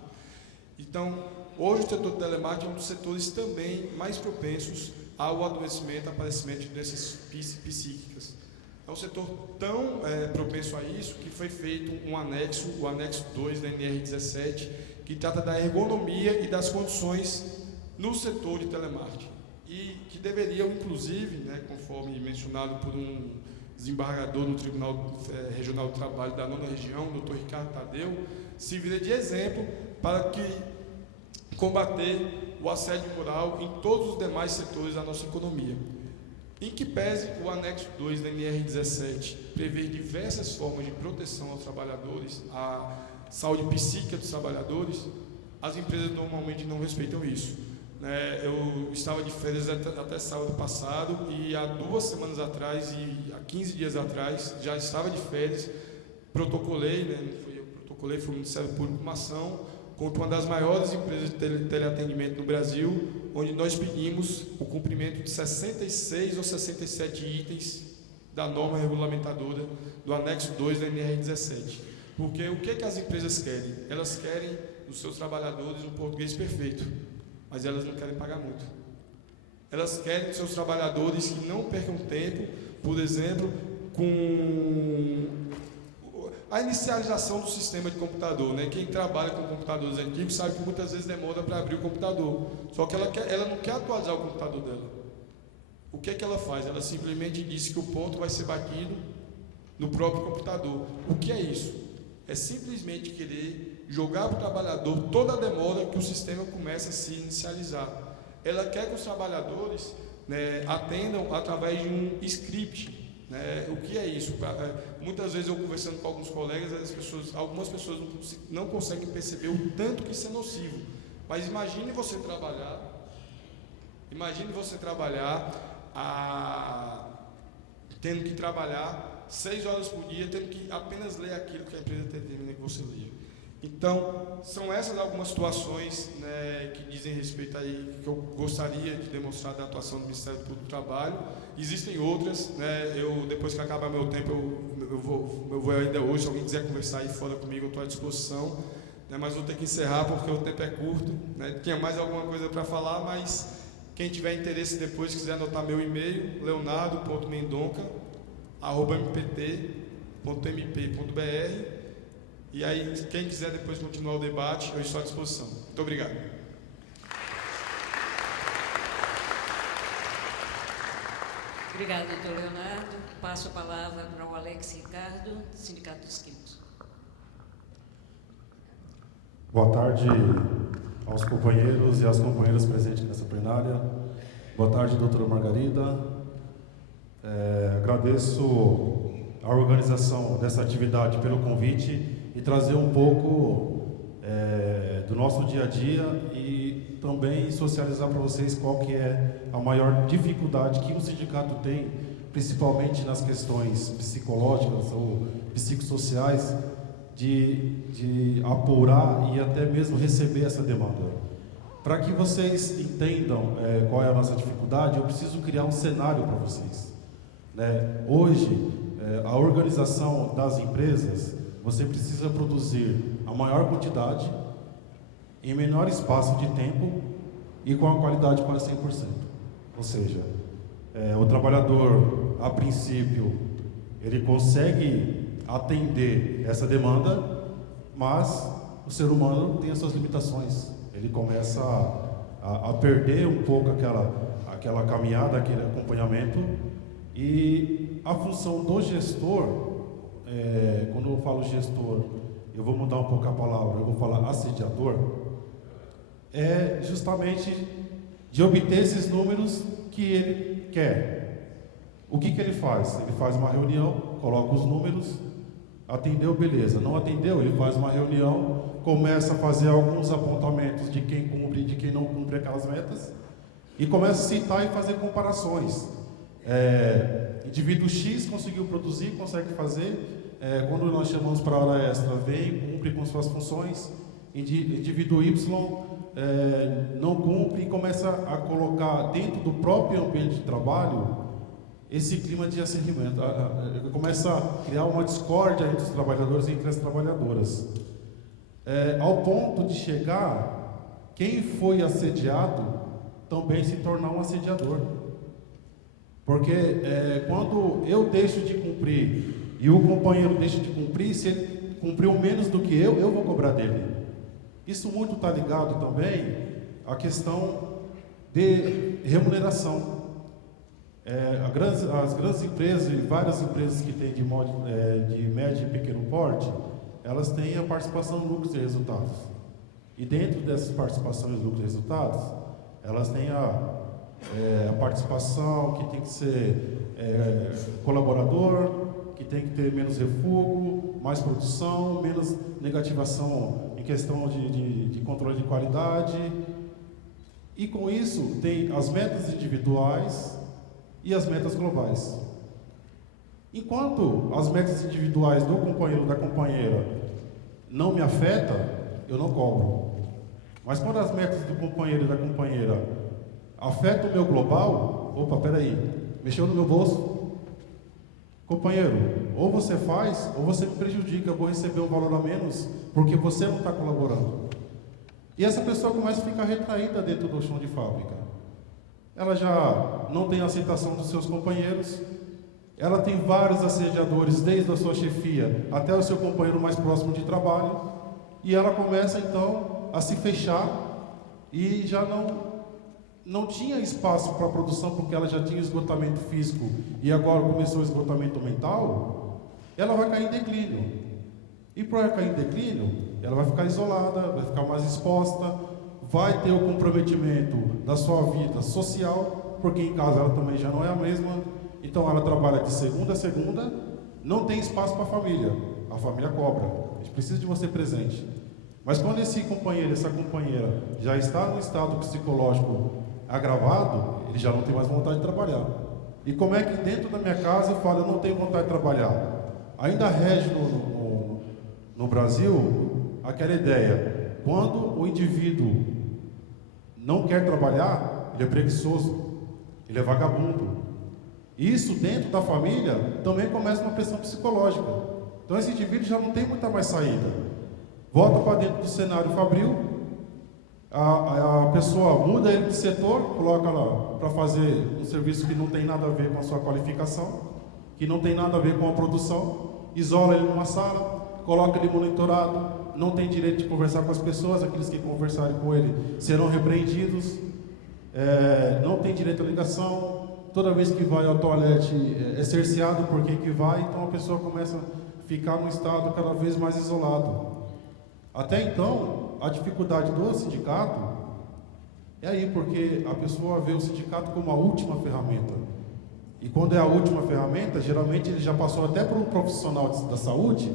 Então, hoje o setor de telemarketing é um dos setores também mais propensos ao adoecimento, aparecimento de doenças psíquicas. É um setor tão propenso a isso que foi feito um anexo, o anexo 2 da NR17, que trata da ergonomia e das condições no setor de telemarketing. E que deveriam, inclusive, conforme mencionado por um desembargador no Tribunal Regional do Trabalho da 9ª Região, o Dr. Ricardo Tadeu, servir de exemplo para que combater o assédio moral em todos os demais setores da nossa economia. Em que pese o anexo 2 da NR17 prevê diversas formas de proteção aos trabalhadores, a saúde psíquica dos trabalhadores, as empresas normalmente não respeitam isso. Eu estava de férias até sábado passado e há 2 semanas atrás e há 15 dias atrás já estava de férias, protocolei, não fui eu que protocolei, foi o Ministério Público uma ação contra uma das maiores empresas de teleatendimento no Brasil, onde nós pedimos o cumprimento de 66 ou 67 itens da norma regulamentadora do anexo 2 da NR17. Porque o que as empresas querem? Elas querem dos seus trabalhadores um português perfeito, mas elas não querem pagar muito. Elas querem dos seus trabalhadores que não percam tempo, por exemplo, com a inicialização do sistema de computador, Quem trabalha com computadores antigos sabe que muitas vezes demora para abrir o computador. Só que ela não quer atualizar o computador dela. O que ela faz? Ela simplesmente diz que o ponto vai ser batido no próprio computador. O que é isso? É simplesmente querer jogar para o trabalhador toda a demora que o sistema começa a se inicializar. Ela quer que os trabalhadores atendam através de um script. O que é isso? Muitas vezes eu conversando com alguns colegas, algumas pessoas não conseguem perceber o tanto que isso é nocivo. Mas imagine você trabalhar tendo que trabalhar 6 horas por dia, tendo que apenas ler aquilo que a empresa determina que você leia. Então, são essas algumas situações que dizem respeito aí, que eu gostaria de demonstrar da atuação do Ministério Público do Trabalho. Existem outras, depois que acabar meu tempo, eu vou ainda hoje, se alguém quiser conversar aí fora comigo, eu estou à disposição, mas vou ter que encerrar porque o tempo é curto, Tinha mais alguma coisa para falar, mas quem tiver interesse depois, quiser anotar meu e-mail, leonardo.mendonca@mpt.mp.br. E aí, quem quiser depois continuar o debate, eu estou à disposição. Muito obrigado. Obrigada, doutor Leonardo. Passo a palavra para o Alex Ricardo, Sindicato dos Químicos. Boa tarde aos companheiros e às companheiras presentes nessa plenária. Boa tarde, doutora Margarida. Agradeço a organização dessa atividade pelo convite e trazer um pouco do nosso dia a dia e também socializar para vocês qual que é a maior dificuldade que o sindicato tem, principalmente nas questões psicológicas ou psicossociais, de apurar e até mesmo receber essa demanda. Para que vocês entendam qual é a nossa dificuldade, eu preciso criar um cenário para vocês. Hoje, a organização das empresas, você precisa produzir a maior quantidade, em menor espaço de tempo e com a qualidade quase 100%. Ou seja, o trabalhador, a princípio, ele consegue atender essa demanda, mas o ser humano tem as suas limitações. Ele começa a perder um pouco aquela caminhada, aquele acompanhamento, e a função do gestor, quando eu falo gestor, eu vou mudar um pouco a palavra, eu vou falar assediador, é justamente de obter esses números que ele quer. O que ele faz? Ele faz uma reunião, coloca os números, atendeu, beleza. Não atendeu, ele faz uma reunião, começa a fazer alguns apontamentos de quem cumpre e de quem não cumpre aquelas metas, e começa a citar e fazer comparações. Indivíduo X conseguiu produzir, consegue fazer, quando nós chamamos para a hora extra, vem, cumpre com suas funções, indivíduo Y não cumpre, e começa a colocar dentro do próprio ambiente de trabalho esse clima de acirramento, começa a criar uma discórdia entre os trabalhadores e entre as trabalhadoras, ao ponto de chegar quem foi assediado também se tornar um assediador. Porque quando eu deixo de cumprir e o companheiro deixa de cumprir, se ele cumpriu menos do que eu vou cobrar dele. Isso muito está ligado também à questão de remuneração. As grandes empresas e várias empresas que têm de médio e pequeno porte, elas têm a participação em lucros e resultados. E dentro dessas participações em lucros e resultados, elas têm a participação que tem que ser colaborador, que tem que ter menos refúgio, mais produção, menos negativação em questão de controle de qualidade. E com isso tem as metas individuais e as metas globais. Enquanto as metas individuais do companheiro ou da companheira não me afetam, eu não cobro. Mas quando as metas do companheiro e da companheira afetam o meu global, opa, peraí, mexeu no meu bolso? Companheiro, ou você faz, ou você me prejudica, eu vou receber um valor a menos, porque você não está colaborando. E essa pessoa começa a ficar retraída dentro do chão de fábrica. Ela já não tem aceitação dos seus companheiros, ela tem vários assediadores, desde a sua chefia até o seu companheiro mais próximo de trabalho, e ela começa então a se fechar e já não tinha espaço para a produção, porque ela já tinha esgotamento físico e agora começou o esgotamento mental. Ela vai cair em declínio. E para ela cair em declínio, ela vai ficar isolada, vai ficar mais exposta, vai ter o comprometimento da sua vida social, porque em casa ela também já não é a mesma. Então ela trabalha de segunda a segunda, não tem espaço para a família cobra, a gente precisa de você presente. Mas quando esse companheiro, essa companheira já está no estado psicológico agravado, ele já não tem mais vontade de trabalhar. E como é que dentro da minha casa eu falo, eu não tenho vontade de trabalhar? Ainda rege no Brasil aquela ideia, quando o indivíduo não quer trabalhar, ele é preguiçoso, ele é vagabundo. Isso dentro da família também começa uma pressão psicológica. Então esse indivíduo já não tem muita mais saída. Volta para dentro do cenário fabril, a pessoa muda ele de setor, coloca lá para fazer um serviço que não tem nada a ver com a sua qualificação, que não tem nada a ver com a produção, isola ele numa sala, coloca ele monitorado, não tem direito de conversar com as pessoas, aqueles que conversarem com ele serão repreendidos, não tem direito à ligação, toda vez que vai ao toalete é cerceado por quem que vai, então a pessoa começa a ficar num estado cada vez mais isolado. Até então, a dificuldade do sindicato é aí, porque a pessoa vê o sindicato como a última ferramenta. E quando é a última ferramenta, geralmente ele já passou até por um profissional da saúde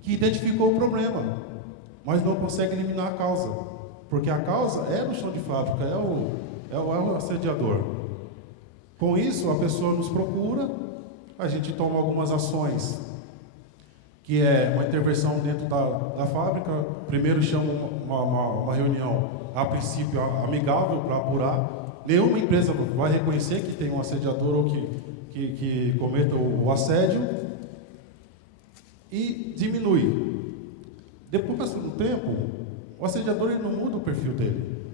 que identificou o problema, mas não consegue eliminar a causa. Porque a causa é no chão de fábrica, é o assediador. Com isso, a pessoa nos procura, a gente toma algumas ações, que é uma intervenção dentro da fábrica. Primeiro chama uma reunião, a princípio amigável, para apurar. Nenhuma empresa vai reconhecer que tem um assediador ou que cometa o assédio, e diminui. Depois, passando o tempo, o assediador ele não muda o perfil dele.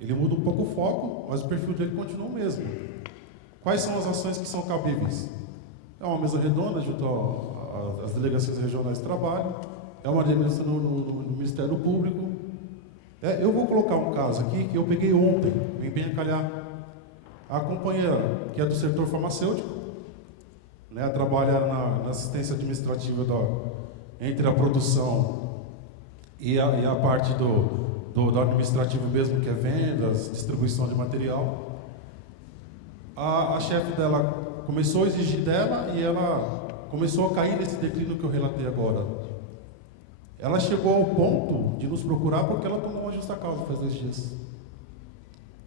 Ele muda um pouco o foco, mas o perfil dele continua o mesmo. Quais são as ações que são cabíveis? É uma mesa redonda junto às delegacias regionais de trabalho, é uma denúncia no Ministério Público. Eu vou colocar um caso aqui que eu peguei ontem, bem a calhar. A companheira que é do setor farmacêutico, né, trabalha na assistência administrativa entre a produção e a parte do administrativo mesmo, que é vendas, distribuição de material. A chefe dela começou a exigir dela e ela começou a cair nesse declínio que eu relatei agora. Ela chegou ao ponto de nos procurar porque ela tomou uma justa causa faz 2 dias.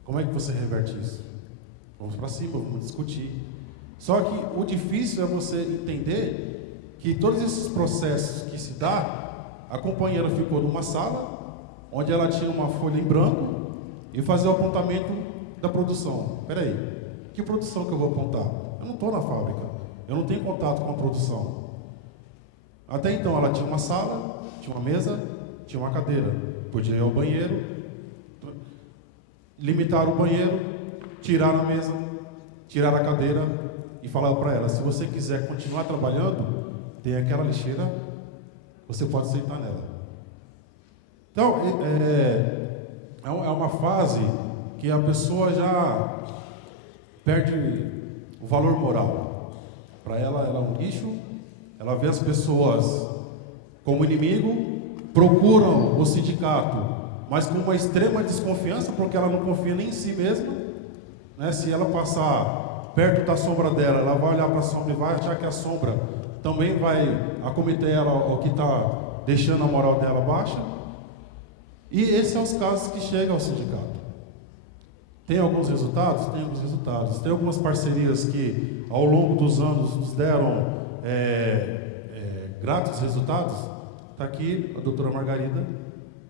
Como é que você reverte isso? Vamos para cima, vamos discutir. Só que o difícil é você entender que todos esses processos que se dá, a companheira ficou numa sala, onde ela tinha uma folha em branco e fazia o apontamento da produção. Espera aí, que produção que eu vou apontar? Eu não estou na fábrica, eu não tenho contato com a produção. Até então ela tinha uma sala, tinha uma mesa, tinha uma cadeira, podia ir ao banheiro, limitaram o banheiro, tiraram a mesa, tirar a cadeira e falar para ela: se você quiser continuar trabalhando, tem aquela lixeira, você pode sentar nela. Então, é uma fase que a pessoa já perde o valor moral. Para ela é um lixo, ela vê as pessoas como inimigo, procuram o sindicato, mas com uma extrema desconfiança, porque ela não confia nem em si mesma, né? Se ela passar perto da sombra dela, ela vai olhar para a sombra e vai achar que a sombra também vai acometer ela, o que está deixando a moral dela baixa. E esses são os casos que chegam ao sindicato. Tem alguns resultados? Tem alguns resultados. Tem algumas parcerias que, ao longo dos anos, nos deram gratos resultados. Está aqui a doutora Margarida,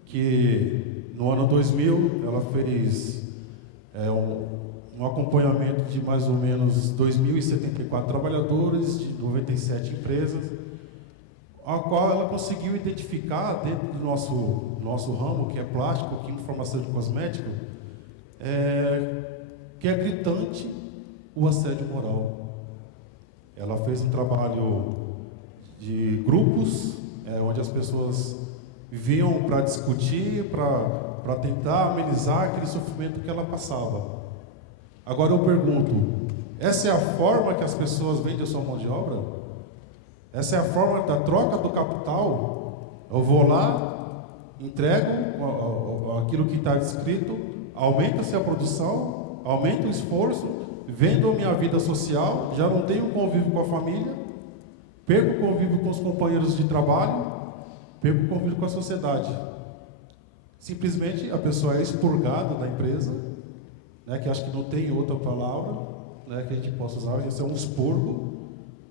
que no ano 2000, ela fez um acompanhamento de mais ou menos 2.074 trabalhadores, de 97 empresas, a qual ela conseguiu identificar, dentro do nosso ramo, que é plástico, química, farmacêutico e cosmético, que é gritante o assédio moral. Ela fez um trabalho de grupos, onde as pessoas vinham para discutir, para tentar amenizar aquele sofrimento que ela passava. Agora eu pergunto, essa é a forma que as pessoas vendem a sua mão de obra? Essa é a forma da troca do capital? Eu vou lá, entrego aquilo que está descrito, aumenta-se a produção, aumenta o esforço, vendo a minha vida social, já não tenho convívio com a família, perco o convívio com os companheiros de trabalho, perco o convívio com a sociedade. Simplesmente a pessoa é expurgada da empresa, né, que acho que não tem outra palavra, né, que a gente possa usar, isso é um expurgo,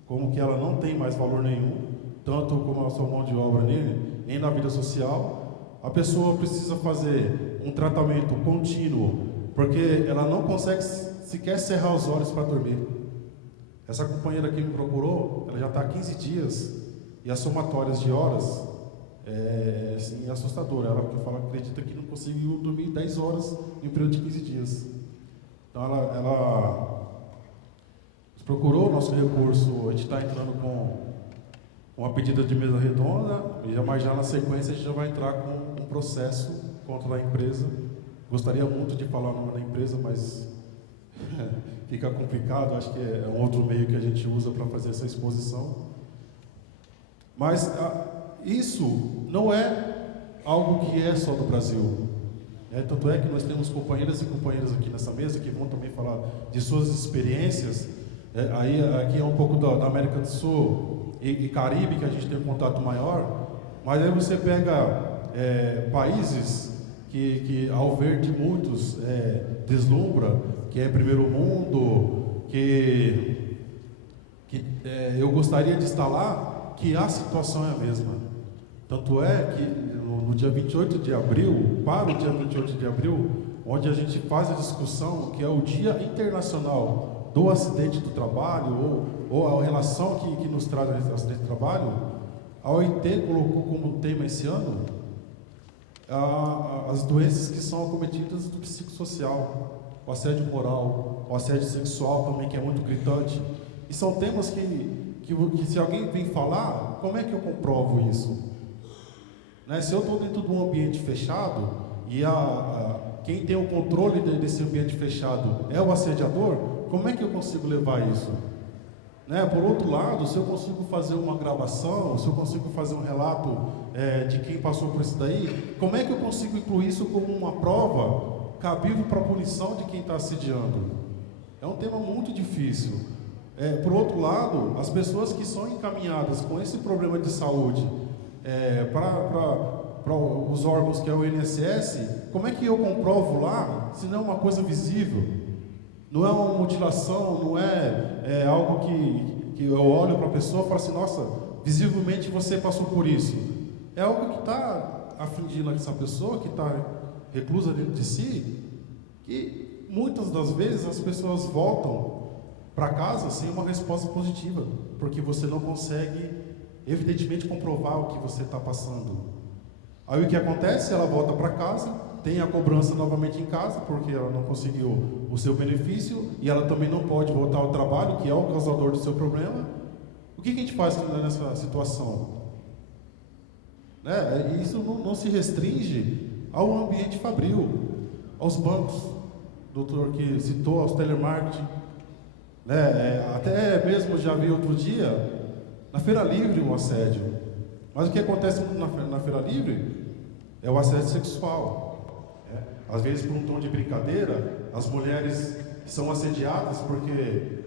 como que ela não tem mais valor nenhum, tanto como a sua mão de obra nem na vida social. A pessoa precisa fazer um tratamento contínuo, porque ela não consegue sequer cerrar os olhos para dormir. Essa companheira que me procurou, ela já está há 15 dias, e as somatórias de horas é assim, assustadora. Ela acredita que não conseguiu dormir 10 horas em um período de 15 dias. Então ela procurou o nosso recurso. A gente está entrando com uma pedida de mesa redonda, mas já na sequência a gente já vai entrar com um processo contra a empresa. Gostaria muito de falar o nome da empresa, mas fica complicado. Acho que é um outro meio que a gente usa para fazer essa exposição. Mas isso não é algo que é só do Brasil. Tanto é que nós temos companheiras e companheiros aqui nessa mesa que vão também falar de suas experiências. Aqui é um pouco da América do Sul e Caribe, que a gente tem um contato maior, mas aí você pega países que ao ver de muitos deslumbra, que é primeiro mundo, que eu gostaria de estar lá, que a situação é a mesma. Tanto é que no dia 28 de abril, para o dia 28 de abril, onde a gente faz a discussão, que é o Dia Internacional do Acidente do Trabalho, ou a relação que nos traz o acidente do trabalho, a OIT colocou como tema esse ano as doenças que são acometidas do psicossocial, o assédio moral, o assédio sexual também, que é muito gritante. E são temas que se alguém vem falar, como é que eu comprovo isso? Né? Se eu estou dentro de um ambiente fechado e quem tem o controle desse ambiente fechado é o assediador, como é que eu consigo levar isso? Né? Por outro lado, se eu consigo fazer uma gravação, se eu consigo fazer um relato de quem passou por isso daí, como é que eu consigo incluir isso como uma prova cabível para a punição de quem está assediando? É um tema muito difícil. Por outro lado, as pessoas que são encaminhadas com esse problema de saúde para os órgãos que é o INSS, como é que eu comprovo lá se não é uma coisa visível? Não é uma mutilação, não é algo que eu olho para a pessoa e falo assim, nossa, visivelmente você passou por isso. É algo que está afligindo essa pessoa, que está reclusa dentro de si, que muitas das vezes as pessoas voltam para casa sem uma resposta positiva, porque você não consegue, evidentemente, comprovar o que você está passando. Aí o que acontece? Ela volta para casa, tem a cobrança novamente em casa, porque ela não conseguiu o seu benefício, e ela também não pode voltar ao trabalho, que é o causador do seu problema. O que a gente faz nessa situação? Isso não se restringe ao ambiente fabril, aos bancos, o doutor que citou, aos telemarketing, até mesmo já vi outro dia, na Feira Livre, um assédio. Mas o que acontece muito na Feira Livre é o assédio sexual. Às vezes, por um tom de brincadeira, as mulheres são assediadas porque,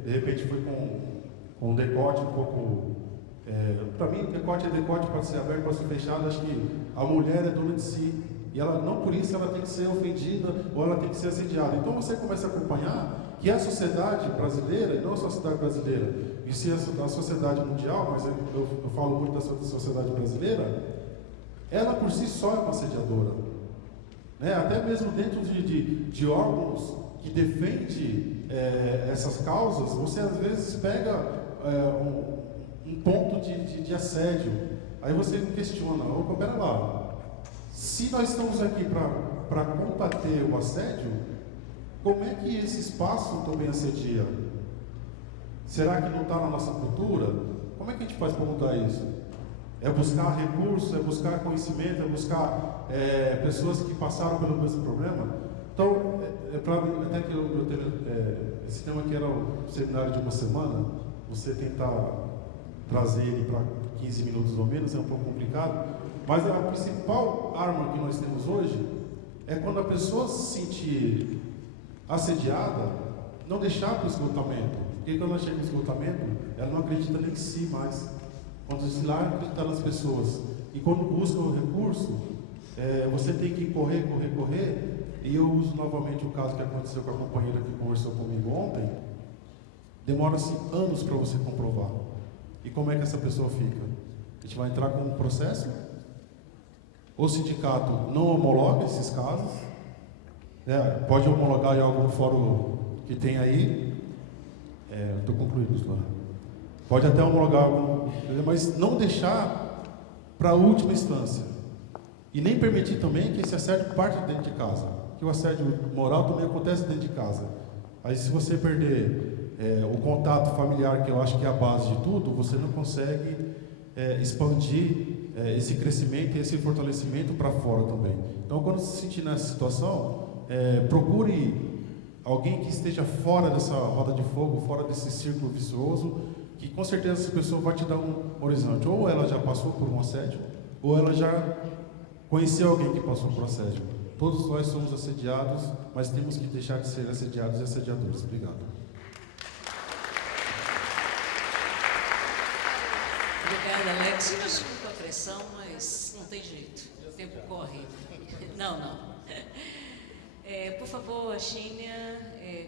de repente, foi com um decote um pouco... para mim, decote é decote, pode ser aberto, pode ser fechado. Acho que a mulher é dona de si. E ela, não por isso ela tem que ser ofendida ou ela tem que ser assediada. Então você começa a acompanhar que a sociedade brasileira, e não a sociedade brasileira, e sim a sociedade mundial, mas eu falo muito da sociedade brasileira, ela por si só é uma assediadora. Até mesmo dentro de órgãos que defendem essas causas, você às vezes pega um ponto de assédio. Aí você questiona, opa, pera lá, se nós estamos aqui para combater o assédio, como é que esse espaço também assedia? Será que não está na nossa cultura? Como é que a gente faz para mudar isso? É buscar recursos, é buscar conhecimento, é buscar pessoas que passaram pelo mesmo problema? Então, até que esse tema aqui era um seminário de uma semana, você tentar trazer ele para 15 minutos ou menos é um pouco complicado, mas a principal arma que nós temos hoje é quando a pessoa se sentir assediada, não deixar para o esgotamento, porque quando ela chega no esgotamento, ela não acredita nem em si mais, quando se lá acreditar nas pessoas, e quando busca o recurso, você tem que correr, e eu uso novamente o caso que aconteceu com a companheira que conversou comigo ontem. Demora-se anos para você comprovar. E como é que essa pessoa fica? A gente vai entrar com um processo? O sindicato não homologa esses casos, pode homologar em algum fórum que tem aí. Estou concluindo, Flora. Pode até homologar algum, mas não deixar para a última instância. E nem permitir também que esse assédio parte dentro de casa. Que o assédio moral também acontece dentro de casa. Aí se você perder o contato familiar, que eu acho que é a base de tudo, você não consegue expandir esse crescimento e esse fortalecimento para fora também. Então, quando se sentir nessa situação, procure alguém que esteja fora dessa roda de fogo, fora desse círculo vicioso, que com certeza essa pessoa vai te dar um horizonte. Ou ela já passou por um assédio, ou ela já conheceu alguém que passou por assédio. Todos nós somos assediados, mas temos que deixar de ser assediados e assediadores. Obrigado. Obrigada, Alex. Eu estou com a pressão, mas não tem jeito. O tempo corre. Não. Por favor, Xínia,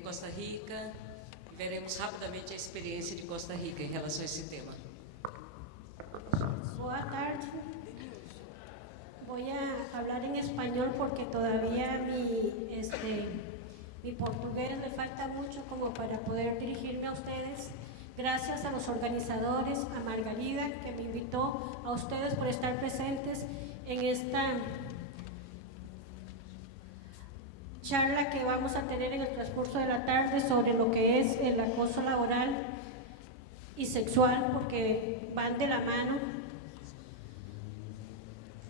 Costa Rica. Veremos rapidamente a experiência de Costa Rica em relação a esse tema. Boa tarde. Voy a hablar en español porque todavía mi portugués le falta mucho como para poder dirigirme a ustedes. Gracias a los organizadores, a Margarida, que me invitó, a ustedes por estar presentes en esta charla que vamos a tener en el transcurso de la tarde sobre lo que es el acoso laboral y sexual, porque van de la mano.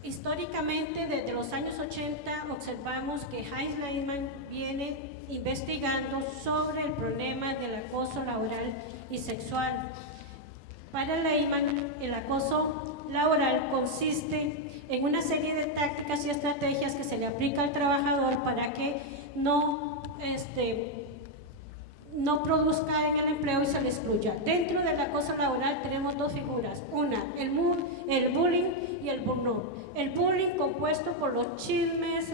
Históricamente, desde los años 80, observamos que Heinz Lehmann viene investigando sobre el problema del acoso laboral y sexual. Para Lehmann, el acoso laboral consiste en una serie de tácticas y estrategias que se le aplica al trabajador para que no produzca en el empleo y se le excluya. Dentro del acoso laboral tenemos dos figuras, una, el bullying y el burnout. El bullying compuesto por los chismes,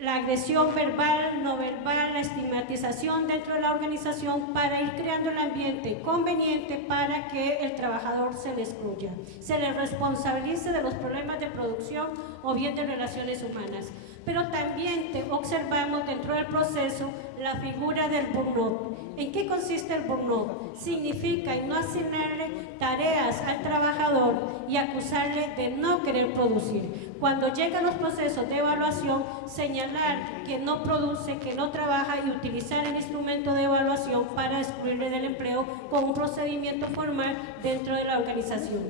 la agresión verbal, no verbal, la estigmatización dentro de la organización para ir creando el ambiente conveniente para que el trabajador se le excluya, se le responsabilice de los problemas de producción o bien de relaciones humanas. Pero también observamos dentro del proceso la figura del burnout. ¿En qué consiste el burnout? Significa no asignarle tareas al trabajador y acusarle de no querer producir. Cuando llegan los procesos de evaluación, señalar que no produce, que no trabaja y utilizar el instrumento de evaluación para excluirle del empleo con un procedimiento formal dentro de la organización.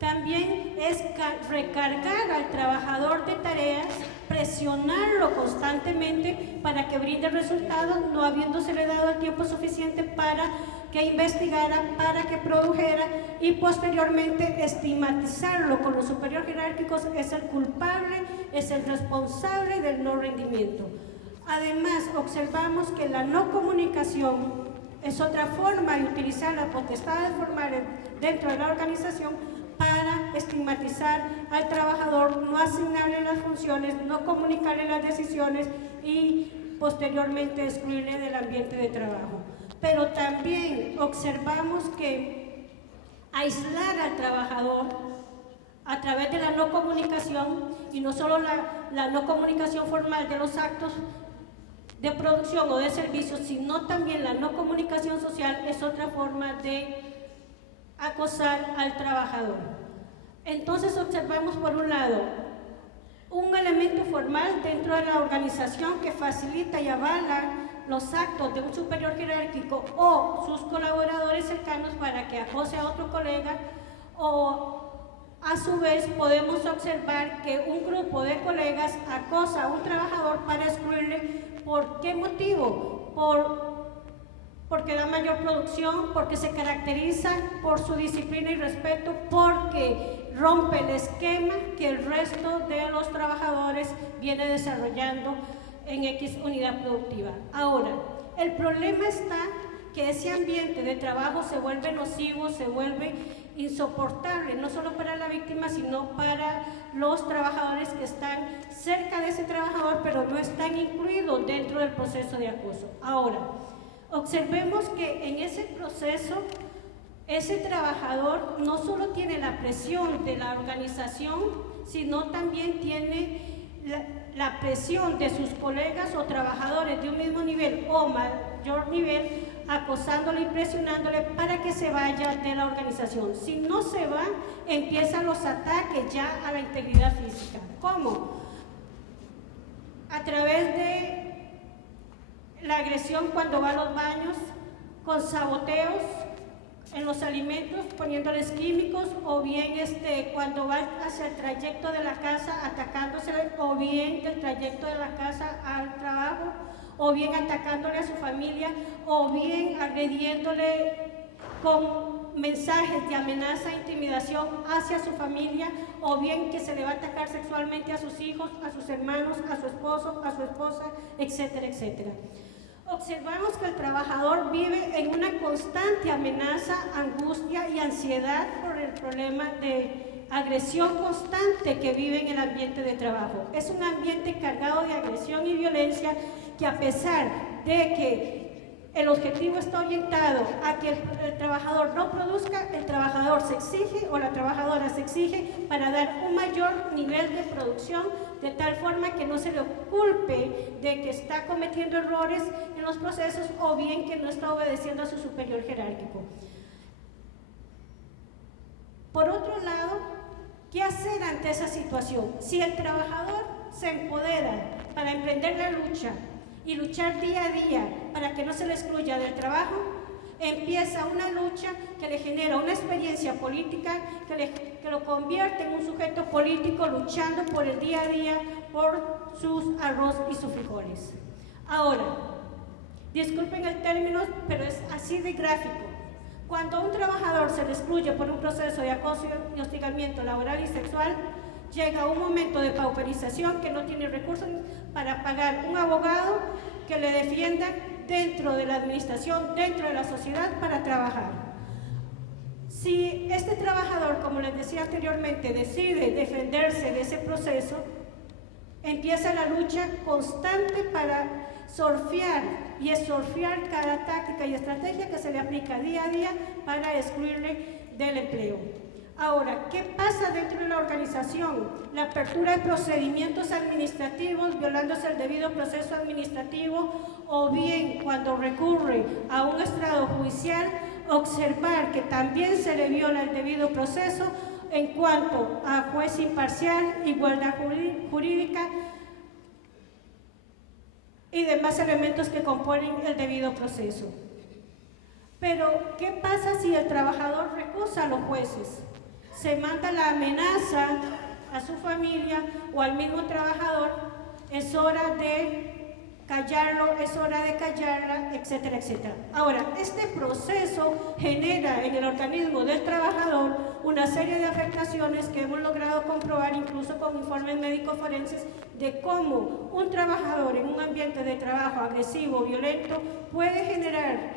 También es recargar al trabajador de tareas, presionarlo constantemente para que brinde resultados, no habiéndosele dado el tiempo suficiente para que investigara, para que produjera, y posteriormente estigmatizarlo con los superiores jerárquicos es el culpable, es el responsable del no rendimiento. Además, observamos que la no comunicación es otra forma de utilizar las potestades formales dentro de la organización para estigmatizar al trabajador, no asignarle las funciones, no comunicarle las decisiones y posteriormente excluirle del ambiente de trabajo. Pero también observamos que aislar al trabajador a través de la no comunicación, y no solo la no comunicación formal de los actos de producción o de servicios, sino también la no comunicación social, es otra forma de acosar al trabajador. Entonces observamos por un lado un elemento formal dentro de la organización que facilita y avala los actos de un superior jerárquico o sus colaboradores cercanos para que acose a otro colega, o a su vez podemos observar que un grupo de colegas acosa a un trabajador para excluirle. ¿Por qué motivo? Porque da mayor producción, porque se caracteriza por su disciplina y respeto, porque rompe el esquema que el resto de los trabajadores viene desarrollando en X unidad productiva. Ahora, el problema está que ese ambiente de trabajo se vuelve nocivo, se vuelve insoportable, no solo para la víctima, sino para los trabajadores que están cerca de ese trabajador, pero no están incluidos dentro del proceso de acoso. Ahora, observemos que en ese proceso, ese trabajador no solo tiene la presión de la organización, sino también tiene la presión de sus colegas o trabajadores de un mismo nivel o mayor nivel, acosándole y presionándole para que se vaya de la organización. Si no se va, empiezan los ataques ya a la integridad física. ¿Cómo? A través de la agresión cuando va a los baños, con saboteos en los alimentos, poniéndoles químicos, o bien cuando va hacia el trayecto de la casa atacándose, o bien del trayecto de la casa al trabajo, o bien atacándole a su familia, o bien agrediéndole con mensajes de amenaza e intimidación hacia su familia, o bien que se le va a atacar sexualmente a sus hijos, a sus hermanos, a su esposo, a su esposa, etcétera, etcétera. Observamos que el trabajador vive en una constante amenaza, angustia y ansiedad por el problema de agresión constante que vive en el ambiente de trabajo. Es un ambiente cargado de agresión y violencia que, a pesar de que el objetivo está orientado a que el trabajador no produzca, el trabajador se exige o la trabajadora se exige para dar un mayor nivel de producción, de tal forma que no se le culpe de que está cometiendo errores en los procesos o bien que no está obedeciendo a su superior jerárquico. Por otro lado, ¿qué hacer ante esa situación? Si el trabajador se empodera para emprender la lucha y luchar día a día para que no se le excluya del trabajo, empieza una lucha que le genera una experiencia política, que lo convierte en un sujeto político luchando por el día a día, por sus arroz y sus frijoles. Ahora, disculpen el término, pero es así de gráfico. Cuando a un trabajador se le excluye por un proceso de acoso y hostigamiento laboral y sexual, llega un momento de pauperización, que no tiene recursos para pagar un abogado que le defienda dentro de la administración, dentro de la sociedad, para trabajar. Si este trabajador, como les decía anteriormente, decide defenderse de ese proceso, empieza la lucha constante para surfear y estorfiar cada táctica y estrategia que se le aplica día a día para excluirle del empleo. Ahora, ¿qué pasa dentro de la organización? La apertura de procedimientos administrativos violándose el debido proceso administrativo, o bien cuando recurre a un estrado judicial, observar que también se le viola el debido proceso, en cuanto a juez imparcial, igualdad jurídica y demás elementos que componen el debido proceso. Pero, ¿qué pasa si el trabajador recusa a los jueces? Se manda la amenaza a su familia o al mismo trabajador, es hora de callarlo, es hora de callarla, etcétera, etcétera. Ahora, este proceso genera en el organismo del trabajador una serie de afectaciones que hemos logrado comprobar incluso con informes médicos forenses de cómo un trabajador en un ambiente de trabajo agresivo, violento, puede generar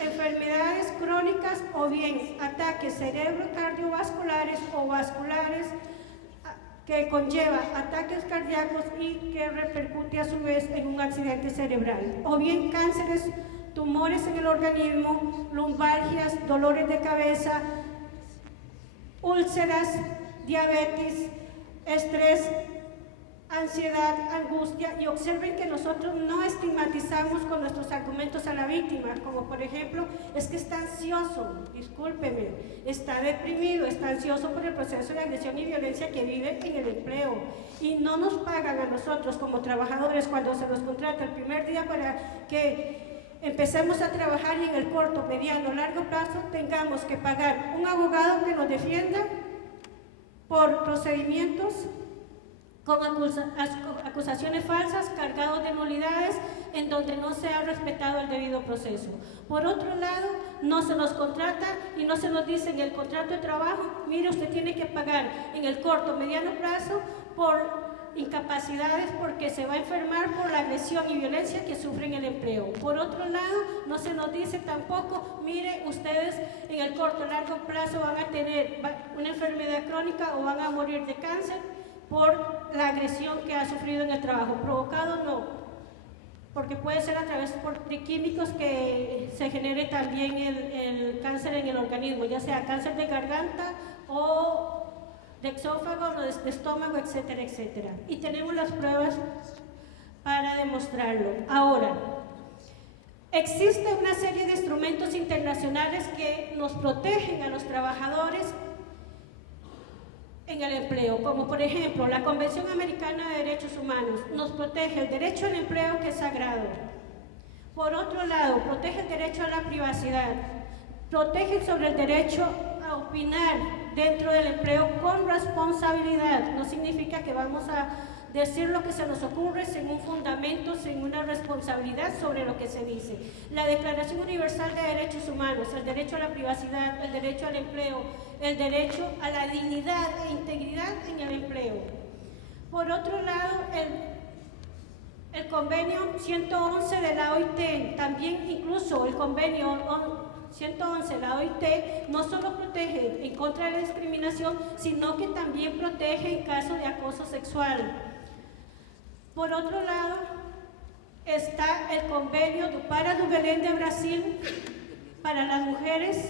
enfermedades crónicas o bien ataques cerebrocardiovasculares o vasculares que conlleva ataques cardíacos y que repercute a su vez en un accidente cerebral, o bien cánceres, tumores en el organismo, lumbalgias, dolores de cabeza, úlceras, diabetes, estrés, ansiedad, angustia. Y observen que nosotros no estigmatizamos con nuestros argumentos a la víctima, como por ejemplo, es que está ansioso, discúlpeme, está deprimido, está ansioso por el proceso de agresión y violencia que vive en el empleo, y no nos pagan a nosotros como trabajadores cuando se nos contrata el primer día para que empecemos a trabajar y en el corto, mediano, largo plazo tengamos que pagar un abogado que nos defienda por procedimientos con acusaciones falsas, cargados de nulidades, en donde no se ha respetado el debido proceso. Por otro lado, no se nos contrata y no se nos dice en el contrato de trabajo, mire, usted tiene que pagar en el corto, mediano plazo por incapacidades porque se va a enfermar por la agresión y violencia que sufre en el empleo. Por otro lado, no se nos dice tampoco, mire, ustedes en el corto, largo plazo van a tener una enfermedad crónica o van a morir de cáncer por la agresión que ha sufrido en el trabajo. Provocado no, porque puede ser a través de químicos que se genere también el cáncer en el organismo, ya sea cáncer de garganta o de exófago, o de estómago, etcétera, etcétera. Y tenemos las pruebas para demostrarlo. Ahora, existe una serie de instrumentos internacionales que nos protegen a los trabajadores en el empleo, como por ejemplo la Convención Americana de Derechos Humanos nos protege el derecho al empleo, que es sagrado. Por otro lado, protege el derecho a la privacidad, protege sobre el derecho a opinar dentro del empleo con responsabilidad. No significa que vamos a decir lo que se nos ocurre sin un fundamento, sin una responsabilidad sobre lo que se dice. La Declaración Universal de Derechos Humanos, el derecho a la privacidad, el derecho al empleo, el derecho a la dignidad e integridad en el empleo. Por otro lado, el convenio 111 de la OIT, también incluso el convenio 111 de la OIT, no solo protege en contra de la discriminación, sino que también protege en caso de acoso sexual. Por otro lado, está el convenio do Para do Belém de Brasil para las mujeres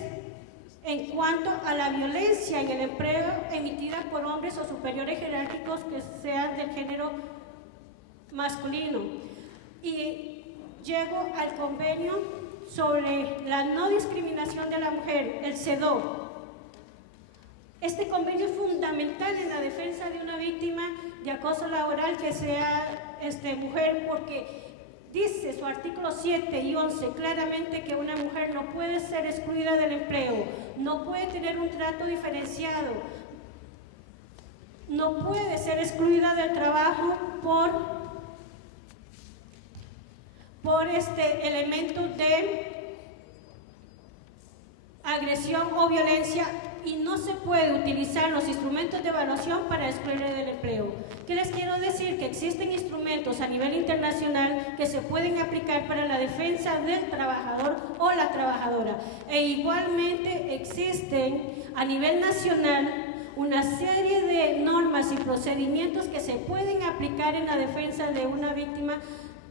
en cuanto a la violencia en el empleo emitida por hombres o superiores jerárquicos que sean del género masculino. Y llego al convenio sobre la no discriminación de la mujer, el CEDAW. Este convenio es fundamental en la defensa de una víctima de acoso laboral que sea mujer, porque dice su artículo 7 y 11 claramente que una mujer no puede ser excluida del empleo, no puede tener un trato diferenciado, no puede ser excluida del trabajo por elemento de agresión o violencia, y no se puede utilizar los instrumentos de evaluación para excluirle del empleo. ¿Qué les quiero decir? Que existen instrumentos a nivel internacional que se pueden aplicar para la defensa del trabajador o la trabajadora, e igualmente existen a nivel nacional una serie de normas y procedimientos que se pueden aplicar en la defensa de una víctima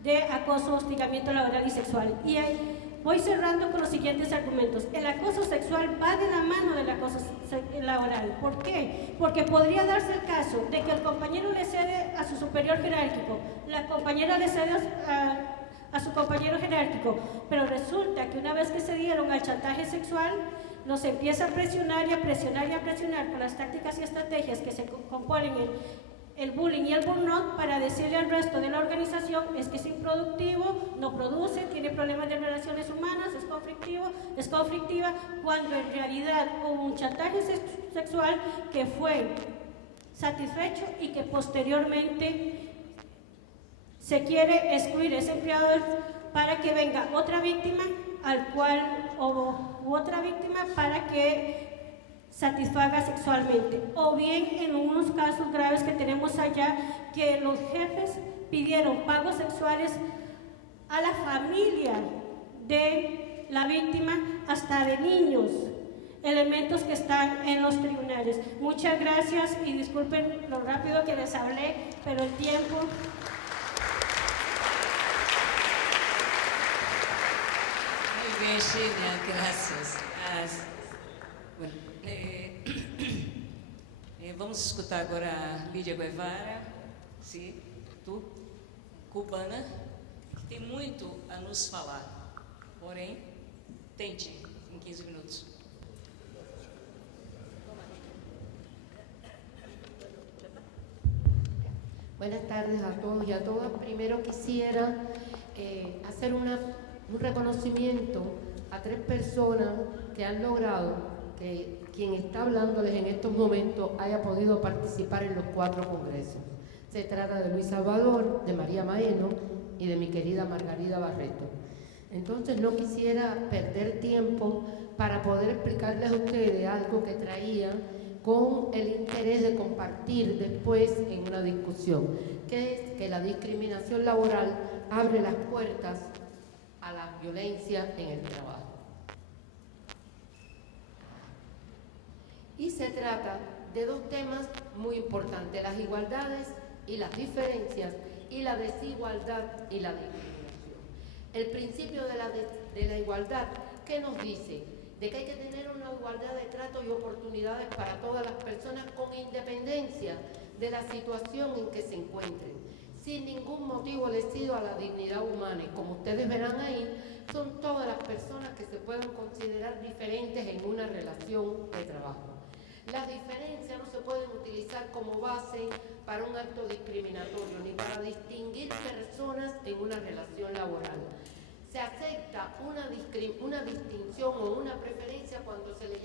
de acoso, hostigamiento laboral y sexual. Y voy cerrando con los siguientes argumentos. El acoso sexual va de la mano del acoso laboral. ¿Por qué? Porque podría darse el caso de que el compañero le cede a su superior jerárquico, la compañera le cede a su compañero jerárquico, pero resulta que una vez que se dieron al chantaje sexual, los empieza a presionar y a presionar y a presionar con las tácticas y estrategias que se componen el bullying y el burnout para decirle al resto de la organización es que es improductivo, no produce, tiene problemas de relaciones humanas, es conflictiva, cuando en realidad hubo un chantaje sexual que fue satisfecho y que posteriormente se quiere excluir ese empleado para que venga otra víctima u otra víctima para que satisfaga sexualmente, o bien en unos casos graves que tenemos allá que los jefes pidieron pagos sexuales a la familia de la víctima, hasta de niños, elementos que están en los tribunales. Muchas gracias y disculpen lo rápido que les hablé, pero el tiempo... Muy bien, Sheila, gracias. Bueno, vamos escutar agora a Lídia Guevara, sim, cubana, que tem muito a nos falar. Porém, tente em 15 minutos. Buenas tardes a todos y a todas. Primero quisiera hacer un reconocimiento a 3 personas que han logrado que quien está hablándoles en estos momentos haya podido participar en los 4 congresos. Se trata de Luis Salvador, de María Maeno y de mi querida Margarida Barreto. Entonces no quisiera perder tiempo para poder explicarles a ustedes algo que traía con el interés de compartir después en una discusión, que es que la discriminación laboral abre las puertas a la violencia en el trabajo. Y se trata de 2 temas muy importantes, las igualdades y las diferencias, y la desigualdad y la discriminación. El principio de la igualdad, ¿qué nos dice? De que hay que tener una igualdad de trato y oportunidades para todas las personas con independencia de la situación en que se encuentren, sin ningún motivo lesivo a la dignidad humana. Y como ustedes verán ahí, son todas las personas que se pueden considerar diferentes en una relación de trabajo. Las diferencias no se pueden utilizar como base para un acto discriminatorio ni para distinguir personas en una relación laboral. Se acepta una distinción o una preferencia cuando se le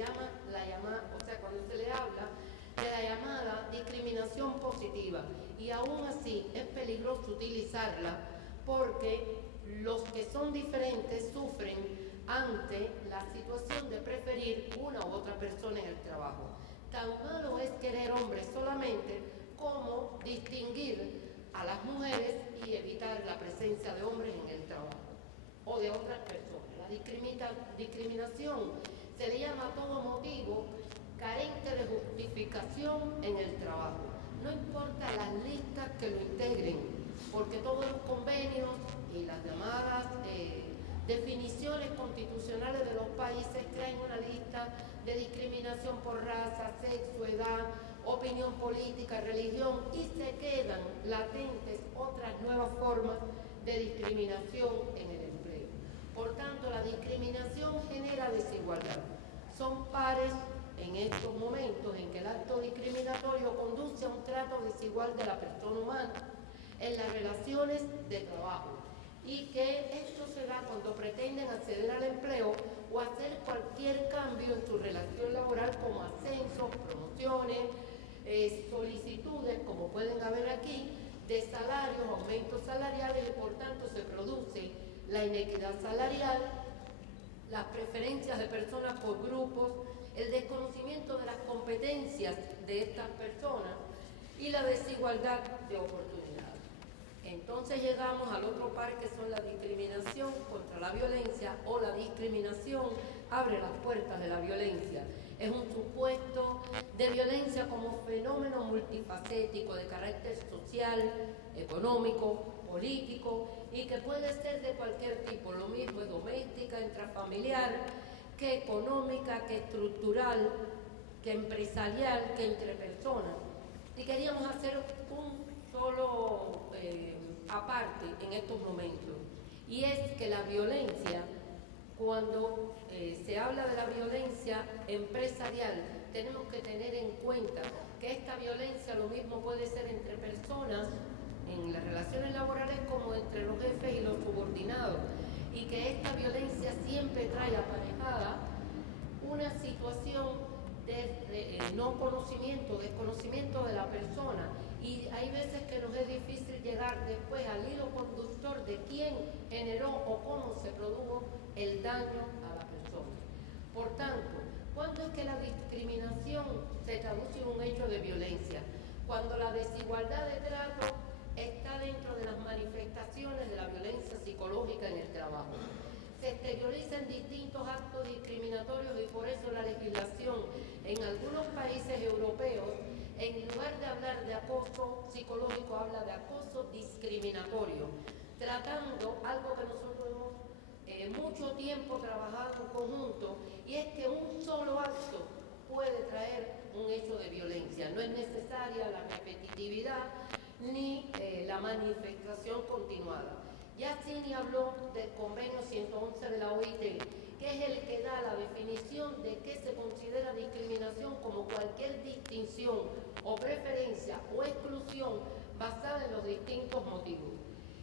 cuando se le habla de la llamada discriminación positiva, y aún así es peligroso utilizarla porque los que son diferentes sufren ante la situación de preferir una u otra persona en el trabajo. Tan malo es querer hombres solamente como distinguir a las mujeres y evitar la presencia de hombres en el trabajo o de otras personas. La discriminación se le llama a todo motivo carente de justificación en el trabajo. No importa las listas que lo integren, porque todos los convenios y las llamadas definiciones constitucionales de los países traen una lista de discriminación por raza, sexo, edad, opinión política, religión, y se quedan latentes otras nuevas formas de discriminación en el empleo. Por tanto, la discriminación genera desigualdad. Son pares en estos momentos en que el acto discriminatorio conduce a un trato desigual de la persona humana en las relaciones de trabajo, y que esto se da cuando pretenden acceder al empleo o hacer cualquier cambio en su relación laboral, como ascensos, promociones, solicitudes, como pueden haber aquí, de salarios, aumentos salariales, y por tanto se produce la inequidad salarial, las preferencias de personas por grupos, el desconocimiento de las competencias de estas personas y la desigualdad de oportunidades. Entonces llegamos al otro par, que son la discriminación contra la violencia, o la discriminación abre las puertas de la violencia. Es un supuesto de violencia como fenómeno multifacético de carácter social, económico, político, y que puede ser de cualquier tipo. Lo mismo es doméstica, intrafamiliar, que económica, que estructural, que empresarial, que entre personas. Y queríamos hacer un solo aparte en estos momentos, y es que la violencia Cuando se habla de la violencia empresarial, tenemos que tener en cuenta que esta violencia lo mismo puede ser entre personas en las relaciones laborales como entre los jefes y los subordinados, y que esta violencia siempre trae aparejada una situación de no conocimiento, desconocimiento de la persona, y hay veces que nos es difícil llegar después al hilo conductor de quién generó o cómo se produjo el daño a la persona. Por tanto, ¿cuándo es que la discriminación se traduce en un hecho de violencia? Cuando la desigualdad de trato está dentro de las manifestaciones de la violencia psicológica en el trabajo. Se exteriorizan distintos actos discriminatorios y por eso la legislación en algunos países europeos, en lugar de hablar de acoso psicológico, habla de acoso discriminatorio, tratando algo que nosotros hemos mucho tiempo trabajado en conjunto, y es que un solo acto puede traer un hecho de violencia. No es necesaria la repetitividad ni la manifestación continuada. Ya Cini habló del convenio 111 de la OIT, que es el que da la definición de qué se considera discriminación como cualquier distinción o preferencia o exclusión basada en los distintos motivos.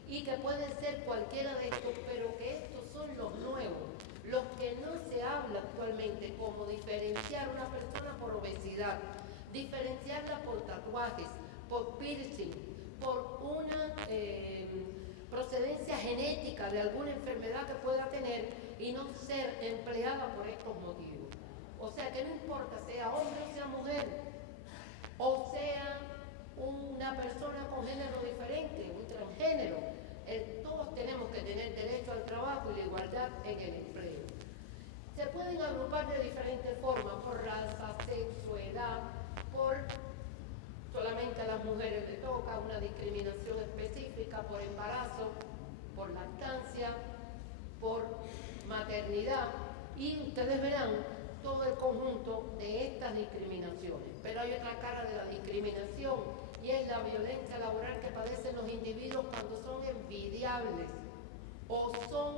Y que pueden ser cualquiera de estos, pero que estos son los nuevos, los que no se habla actualmente, como diferenciar una persona por obesidad, diferenciarla por tatuajes, por piercing, por una procedencia genética de alguna enfermedad que pueda tener y no ser empleada por estos motivos. O sea que no importa sea hombre o sea mujer, o sea una persona con género diferente, un transgénero, todos tenemos que tener derecho al trabajo y la igualdad en el empleo. Se pueden agrupar de diferentes formas, por raza, sexo, edad, por solamente a las mujeres les toca una discriminación específica por embarazo, por lactancia, por maternidad, y ustedes verán todo el conjunto de estas discriminaciones. Pero hay otra cara de la discriminación, y es la violencia laboral que padecen los individuos cuando son envidiables o son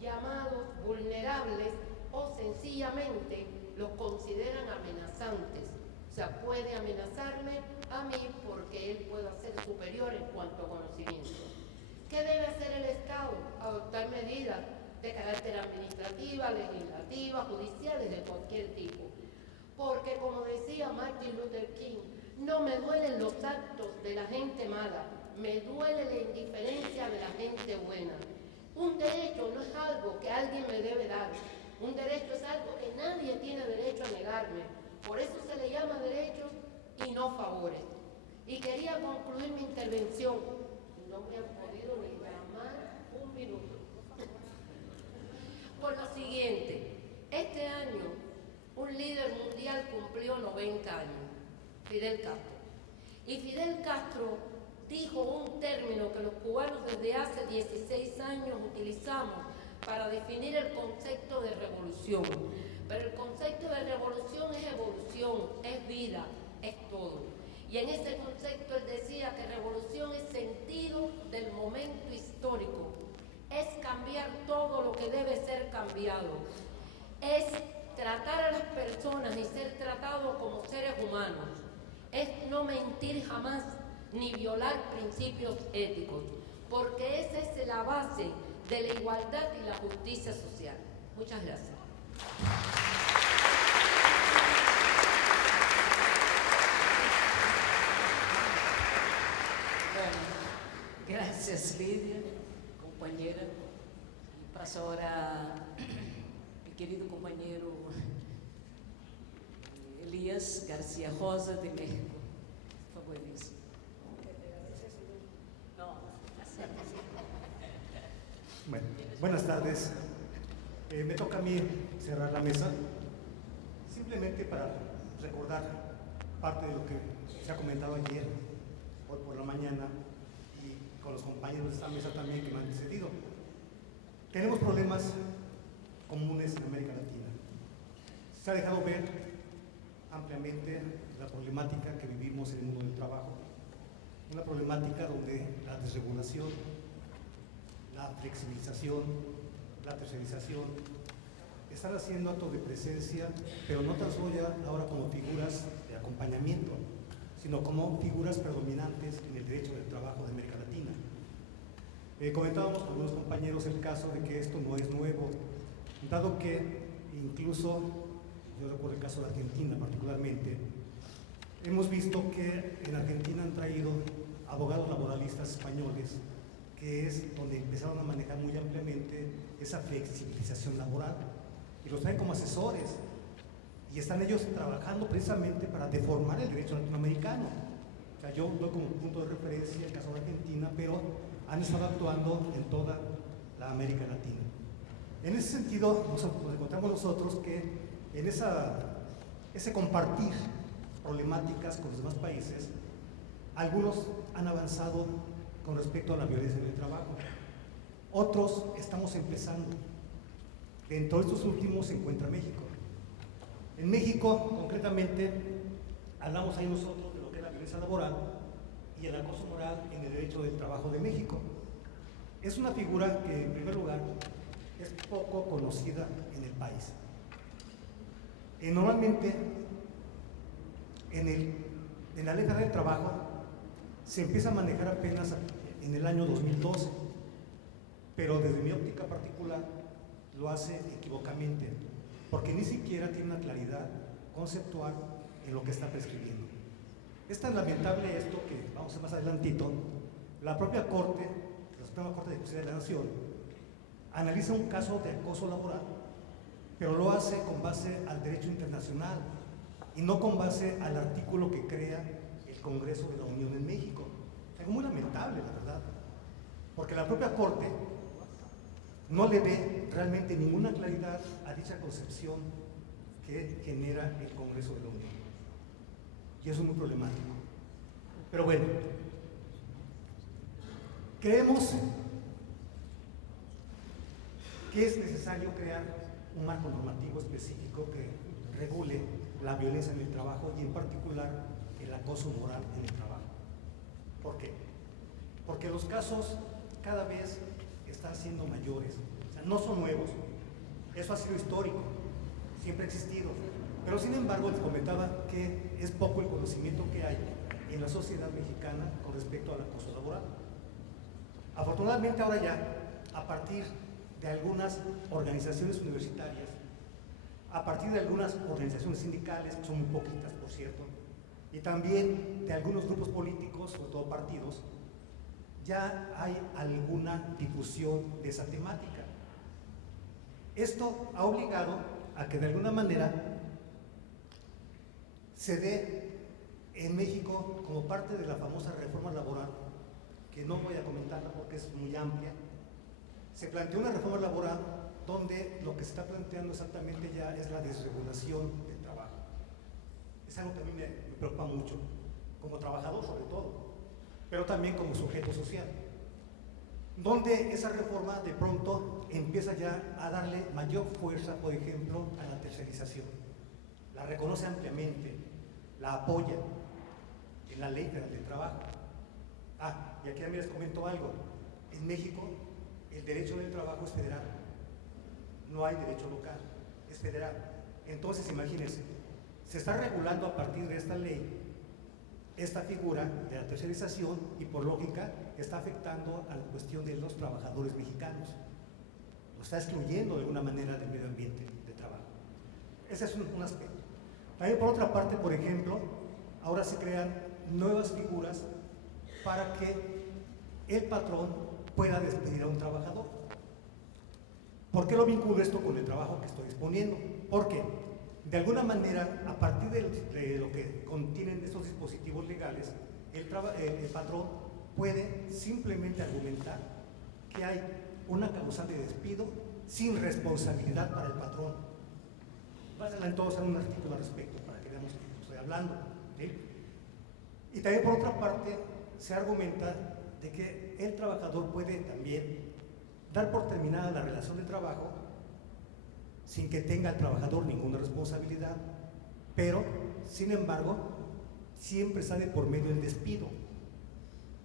llamados vulnerables o sencillamente los consideran amenazantes. O sea, puede amenazarme a mí porque él pueda ser superior en cuanto a conocimiento. ¿Qué debe hacer el Estado? Adoptar medidas de carácter administrativa, legislativa, judiciales, de cualquier tipo. Porque, como decía Martin Luther King, no me duelen los actos de la gente mala, me duele la indiferencia de la gente buena. Un derecho no es algo que alguien me debe dar, un derecho es algo que nadie tiene derecho a negarme. Por eso se le llama derechos y no favores. Y quería concluir mi intervención. No me han podido ni llamar un minuto. Por lo siguiente, este año un líder mundial cumplió 90 años, Fidel Castro. Y Fidel Castro dijo un término que los cubanos desde hace 16 años utilizamos para definir el concepto de revolución. Pero el concepto de revolución es evolución, es vida, es todo. Y en ese concepto él decía que revolución es sentido del momento histórico, es cambiar todo lo que debe ser cambiado, es tratar a las personas y ser tratados como seres humanos, es no mentir jamás ni violar principios éticos, porque esa es la base de la igualdad y la justicia social. Muchas gracias. Bueno, gracias Lidia, compañera. Y paso ahora a mi querido compañero Elías García Rosa de México. Por favor, Elías. Bueno, buenas tardes. Me toca a mí cerrar la mesa, simplemente para recordar parte de lo que se ha comentado ayer, hoy por la mañana, y con los compañeros de esta mesa también que me han antecedido. Tenemos problemas comunes en América Latina. Se ha dejado ver ampliamente la problemática que vivimos en el mundo del trabajo, una problemática donde la desregulación, la flexibilización, la tercerización están haciendo actos de presencia, pero no tan solo ya ahora como figuras de acompañamiento, sino como figuras predominantes en el derecho del trabajo de América Latina. Comentábamos con algunos compañeros el caso de que esto no es nuevo, dado que incluso, yo recuerdo el caso de Argentina particularmente, hemos visto que en Argentina han traído abogados laboralistas españoles, que es donde empezaron a manejar muy ampliamente esa flexibilización laboral, y los traen como asesores, y están ellos trabajando precisamente para deformar el derecho latinoamericano. O sea, yo doy como punto de referencia el caso de Argentina, pero han estado actuando en toda la América Latina. En ese sentido, nos encontramos nosotros que en ese compartir problemáticas con los demás países, algunos han avanzado con respecto a la violencia en el trabajo, otros estamos empezando. Dentro de estos últimos se encuentra México. En México, concretamente, hablamos ahí nosotros de lo que es la violencia laboral y el acoso moral en el derecho del trabajo de México. Es una figura que, en primer lugar, es poco conocida en el país. Normalmente, en la Ley Federal del Trabajo se empieza a manejar apenas en el año 2012, pero desde mi óptica particular lo hace equivocamente, porque ni siquiera tiene una claridad conceptual en lo que está prescribiendo. Es tan lamentable esto que, vamos a ver más adelantito, la propia Corte, la Suprema Corte de Justicia de la Nación, analiza un caso de acoso laboral, pero lo hace con base al derecho internacional y no con base al artículo que crea el Congreso de la Unión en México. Es algo muy lamentable, la verdad, porque la propia Corte no le ve realmente ninguna claridad a dicha concepción que genera el Congreso de la Unión. Y eso es muy problemático. Pero bueno, creemos que es necesario crear un marco normativo específico que regule la violencia en el trabajo y en particular el acoso moral en el trabajo. ¿Por qué? Porque los casos cada vez están siendo mayores, o sea, no son nuevos, eso ha sido histórico, siempre ha existido, pero sin embargo les comentaba que es poco el conocimiento que hay en la sociedad mexicana con respecto al acoso laboral. Afortunadamente ahora ya, a partir de algunas organizaciones universitarias, a partir de algunas organizaciones sindicales, que son muy poquitas por cierto, y también de algunos grupos políticos, sobre todo partidos, ya hay alguna difusión de esa temática. Esto ha obligado a que de alguna manera se dé en México como parte de la famosa reforma laboral, que no voy a comentarla porque es muy amplia. Se planteó una reforma laboral donde lo que se está planteando exactamente ya es la desregulación del trabajo. Es algo que a mí me preocupa mucho, como trabajador sobre todo, pero también como sujeto social, donde esa reforma de pronto empieza ya a darle mayor fuerza, por ejemplo, a la tercerización. La reconoce ampliamente, la apoya en la Ley Federal del Trabajo. Y aquí también les comento algo. En México, el derecho del trabajo es federal. No hay derecho local, es federal. Entonces, imagínense, se está regulando a partir de esta ley esta figura de la tercerización y por lógica está afectando a la cuestión de los trabajadores mexicanos. Lo está excluyendo de alguna manera del medio ambiente de trabajo. Ese es un aspecto. También por otra parte, por ejemplo, ahora se crean nuevas figuras para que el patrón pueda despedir a un trabajador. ¿Por qué lo vinculo esto con el trabajo que estoy exponiendo? Porque de alguna manera, a partir de lo que contienen estos dispositivos legales, el patrón puede simplemente argumentar que hay una causal de despido sin responsabilidad para el patrón. Vayan entonces a un artículo al respecto para que veamos de qué estoy hablando, ¿sí? Y también por otra parte se argumenta de que el trabajador puede también dar por terminada la relación de trabajo sin que tenga el trabajador ninguna responsabilidad, pero, sin embargo, siempre sale por medio del despido.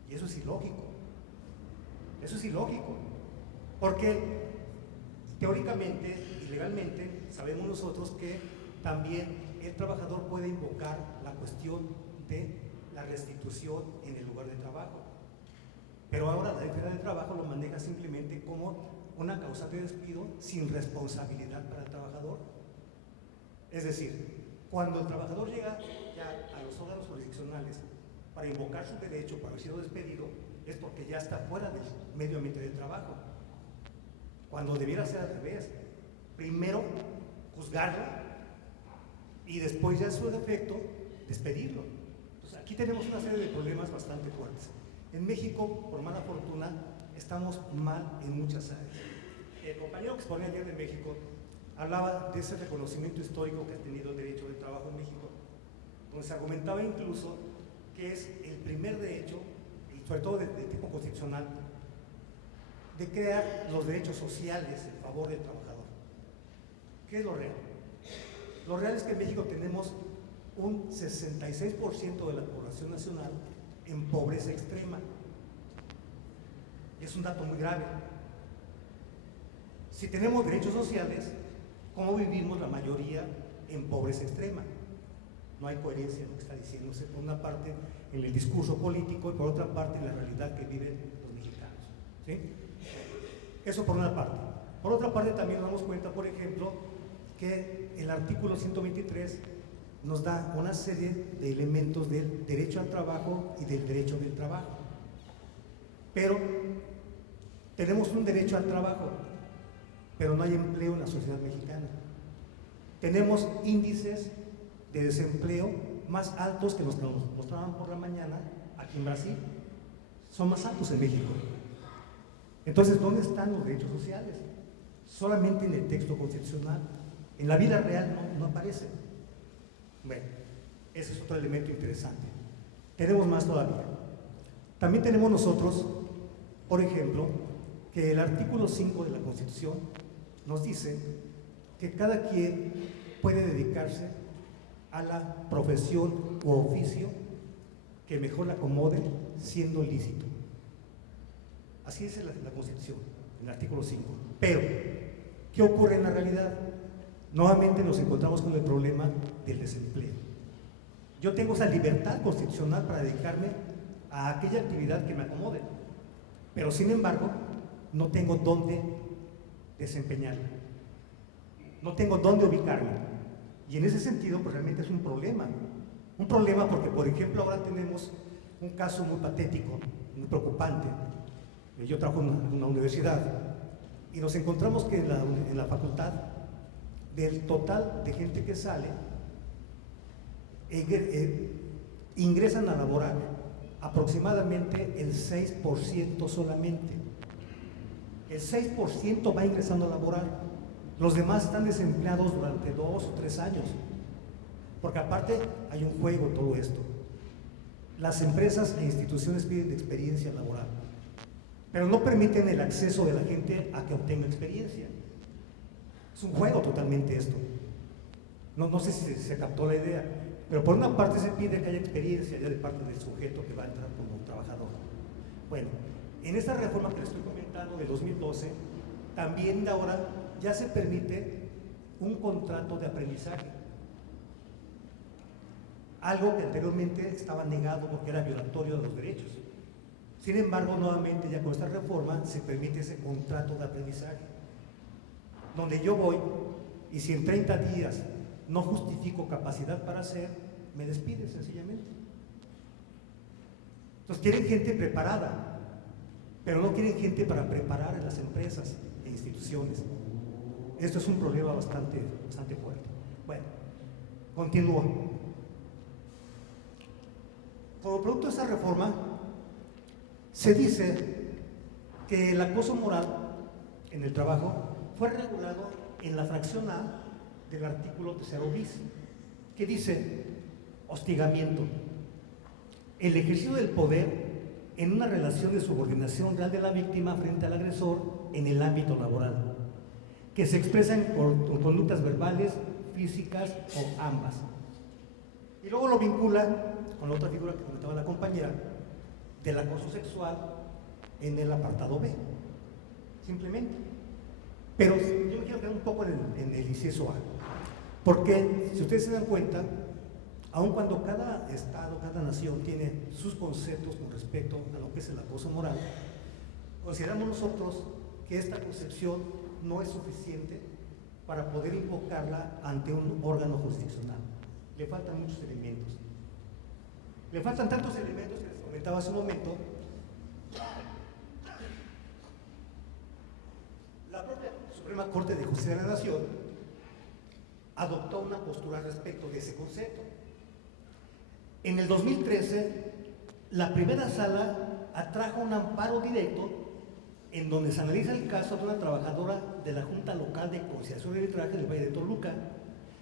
Y eso es ilógico. Eso es ilógico. Porque teóricamente y legalmente sabemos nosotros que también el trabajador puede invocar la cuestión de la restitución en el lugar de trabajo. Pero ahora la Ley Federal del Trabajo lo maneja simplemente como una causa de despido sin responsabilidad para el trabajador. Es decir, cuando el trabajador llega ya a los órganos jurisdiccionales para invocar su derecho por haber sido despedido, es porque ya está fuera del medio ambiente del trabajo. Cuando debiera ser al revés, primero juzgarlo y después ya en su defecto despedirlo. Entonces, aquí tenemos una serie de problemas bastante fuertes. En México, por mala fortuna, estamos mal en muchas áreas. El compañero que exponía ayer de México hablaba de ese reconocimiento histórico que ha tenido el derecho del trabajo en México, donde se argumentaba incluso que es el primer derecho, y sobre todo de tipo constitucional, de crear los derechos sociales en favor del trabajador. ¿Qué es lo real? Lo real es que en México tenemos un 66% de la población nacional en pobreza extrema. Es un dato muy grave. Si tenemos derechos sociales, ¿cómo vivimos la mayoría en pobreza extrema? No hay coherencia en lo que está diciéndose, por una parte en el discurso político y por otra parte en la realidad que viven los mexicanos. ¿Sí? Eso por una parte. Por otra parte también nos damos cuenta, por ejemplo, que el artículo 123 nos da una serie de elementos del derecho al trabajo y del derecho del trabajo. Pero tenemos un derecho al trabajo, pero no hay empleo en la sociedad mexicana. Tenemos índices de desempleo más altos que los que nos mostraban por la mañana aquí en Brasil. Son más altos en México. Entonces, ¿dónde están los derechos sociales? Solamente en el texto constitucional. En la vida real no aparece. Bueno, ese es otro elemento interesante. Tenemos más todavía. También tenemos nosotros, por ejemplo, que el artículo 5 de la Constitución nos dice que cada quien puede dedicarse a la profesión u oficio que mejor le acomode siendo lícito. Así dice la Constitución, en el artículo 5. Pero, ¿qué ocurre en la realidad? Nuevamente nos encontramos con el problema del desempleo. Yo tengo esa libertad constitucional para dedicarme a aquella actividad que me acomode, pero sin embargo no tengo dónde desempeñarla, no tengo dónde ubicarme, y en ese sentido pues realmente es un problema porque, por ejemplo, ahora tenemos un caso muy patético, muy preocupante. Yo trabajo en una universidad y nos encontramos que en la facultad, del total de gente que sale, ingresan a laborar aproximadamente el 6% solamente. El 6% va ingresando a laborar. Los demás están desempleados durante 2 o 3 años. Porque aparte hay un juego en todo esto. Las empresas e instituciones piden experiencia laboral, pero no permiten el acceso de la gente a que obtenga experiencia. Es un juego totalmente esto. No sé si se captó la idea, pero por una parte se pide que haya experiencia ya de parte del sujeto que va a entrar como trabajador. Bueno, en esta reforma que les estoy comentando de 2012, también de ahora ya se permite un contrato de aprendizaje. Algo que anteriormente estaba negado porque era violatorio de los derechos. Sin embargo, nuevamente ya con esta reforma se permite ese contrato de aprendizaje, donde yo voy y si en 30 días no justifico capacidad para hacer, me despiden sencillamente. Entonces quieren gente preparada, pero no quieren gente para preparar en las empresas e instituciones. Esto es un problema bastante fuerte. Bueno, continúo. Como producto de esta reforma, se dice que el acoso moral en el trabajo fue regulado en la fracción A del artículo 3 bis, que dice: hostigamiento, el ejercicio del poder en una relación de subordinación real de la víctima frente al agresor en el ámbito laboral, que se expresan por conductas verbales, físicas o ambas. Y luego lo vincula con la otra figura que comentaba la compañera, del acoso sexual en el apartado B, simplemente. Pero yo me quiero quedar un poco en el inciso A, porque si ustedes se dan cuenta, aun cuando cada estado, cada nación tiene sus conceptos con respecto a lo que es el acoso moral, consideramos nosotros que esta concepción no es suficiente para poder invocarla ante un órgano jurisdiccional. Le faltan muchos elementos. Le faltan tantos elementos que les comentaba hace un momento. La propia Suprema Corte de Justicia de la Nación adoptó una postura respecto de ese concepto. En el 2013, la primera sala atrajo un amparo directo en donde se analiza el caso de una trabajadora de la Junta Local de Conciliación y Arbitraje del Valle de Toluca,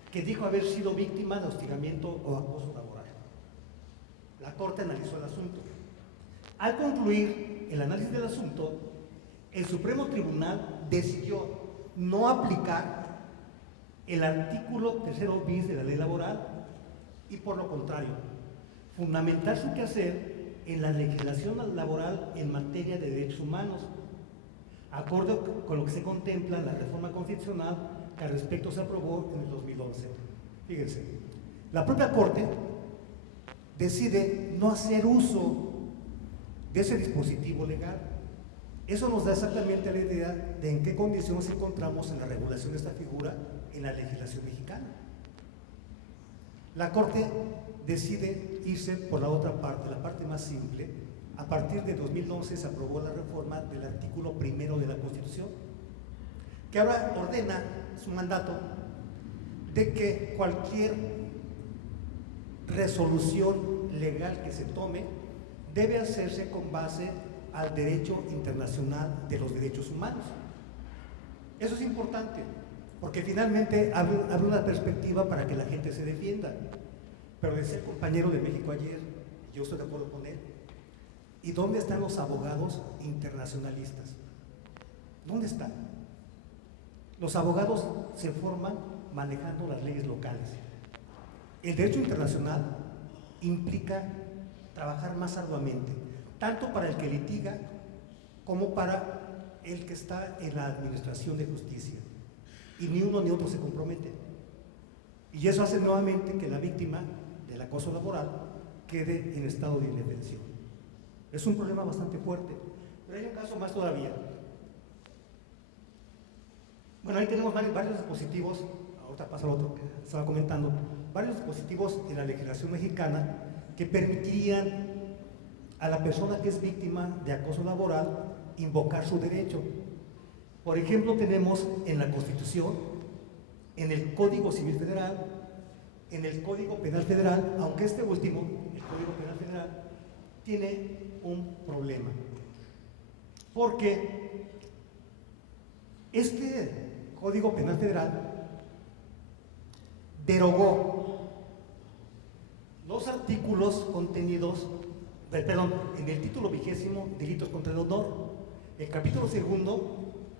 que dijo haber sido víctima de hostigamiento o acoso laboral. La Corte analizó el asunto. Al concluir el análisis del asunto, el Supremo Tribunal decidió no aplicar el artículo 3º bis de la ley laboral y, por lo contrario, fundamentar su quehacer en la legislación laboral en materia de derechos humanos, acorde con lo que se contempla en la reforma constitucional que al respecto se aprobó en el 2011. Fíjense, la propia Corte decide no hacer uso de ese dispositivo legal. Eso nos da exactamente la idea de en qué condiciones nos encontramos en la regulación de esta figura en la legislación mexicana. La Corte decide irse por la otra parte, la parte más simple. A partir de 2011 se aprobó la reforma del artículo 1 de la Constitución, que ahora ordena su mandato de que cualquier resolución legal que se tome debe hacerse con base al derecho internacional de los derechos humanos. Eso es importante, porque finalmente abre una perspectiva para que la gente se defienda. Pero decía el compañero de México ayer, yo estoy de acuerdo con él, ¿y dónde están los abogados internacionalistas? ¿Dónde están? Los abogados se forman manejando las leyes locales. El derecho internacional implica trabajar más arduamente, tanto para el que litiga como para el que está en la administración de justicia. Y ni uno ni otro se comprometen. Y eso hace nuevamente que la víctima del acoso laboral quede en estado de indefensión. Es un problema bastante fuerte, pero hay un caso más todavía. Bueno, ahí tenemos varios dispositivos, ahorita pasa lo otro que estaba comentando, varios dispositivos en la legislación mexicana que permitirían a la persona que es víctima de acoso laboral invocar su derecho. Por ejemplo, tenemos en la Constitución, en el Código Civil Federal, en el Código Penal Federal, aunque este último, el Código Penal Federal, tiene un problema, porque este Código Penal Federal derogó los artículos contenidos, en el título 20, delitos contra el honor, el capítulo 2,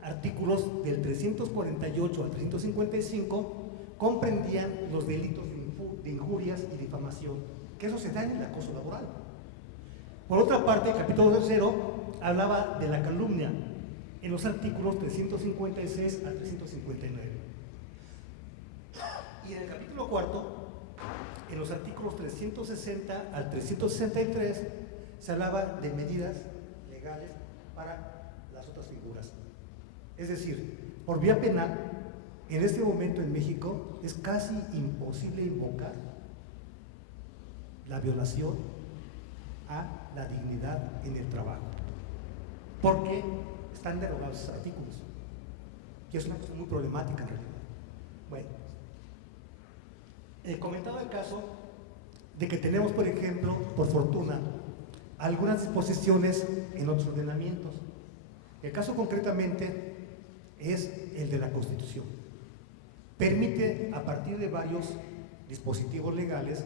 artículos del 348 al 355, comprendían los delitos de injurias y difamación, que eso se da en el acoso laboral. Por otra parte, el capítulo 3 hablaba de la calumnia en los artículos 356 al 359. Y en el capítulo 4, en los artículos 360 al 363, se hablaba de medidas legales para las otras figuras. Es decir, por vía penal, en este momento en México es casi imposible invocar la violación a la dignidad en el trabajo, porque están derogados esos artículos, y es una cosa muy problemática en realidad. Bueno, comentaba el caso de que tenemos, por ejemplo, por fortuna, algunas disposiciones en otros ordenamientos. El caso concretamente es el de la Constitución. Permite, a partir de varios dispositivos legales,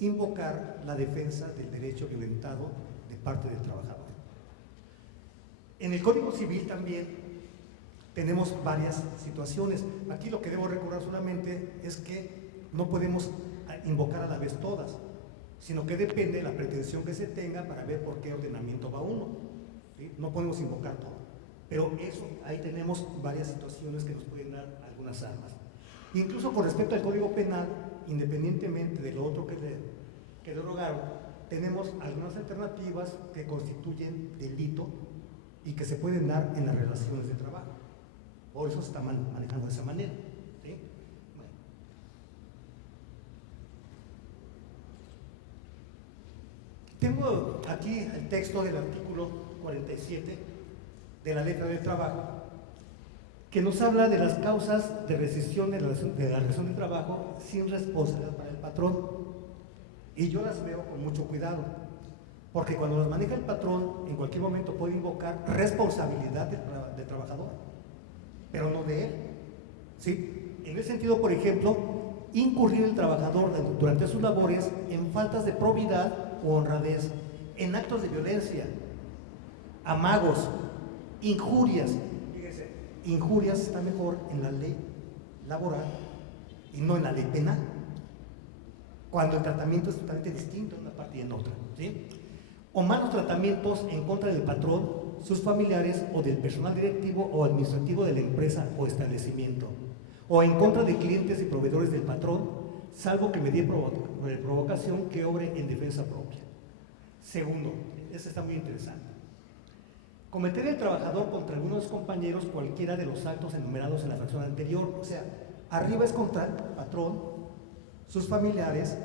invocar la defensa del derecho violentado de parte del trabajador. En el Código Civil también tenemos varias situaciones. Aquí lo que debo recordar solamente es que no podemos invocar a la vez todas, sino que depende de la pretensión que se tenga para ver por qué ordenamiento va uno, ¿sí? No podemos invocar todo. Pero eso, ahí tenemos varias situaciones que nos pueden dar algunas armas. Incluso con respecto al Código Penal, independientemente de lo otro que derogaron, tenemos algunas alternativas que constituyen delito y que se pueden dar en las relaciones de trabajo. Por eso se está manejando de esa manera. ¿Sí? Bueno. Tengo aquí el texto del artículo 47 de la Ley Federal del Trabajo, que nos habla de las causas de rescisión de la relación de trabajo sin responsabilidad para el patrón. Y yo las veo con mucho cuidado, porque cuando las maneja el patrón, en cualquier momento puede invocar responsabilidad del trabajador, pero no de él. ¿Sí? En ese sentido, por ejemplo, incurrir el trabajador durante sus labores en faltas de probidad o honradez, en actos de violencia, amagos, injurias. Fíjese, injurias está mejor en la ley laboral y no en la ley penal, cuando el tratamiento es totalmente distinto en una parte y en otra. ¿Sí? O malos tratamientos en contra del patrón, sus familiares o del personal directivo o administrativo de la empresa o establecimiento, o en contra de clientes y proveedores del patrón, salvo que medie provocación que obre en defensa propia. Segundo, este está muy interesante: cometer el trabajador contra algunos de sus compañeros cualquiera de los actos enumerados en la fracción anterior. O sea, arriba es contra el patrón, sus familiares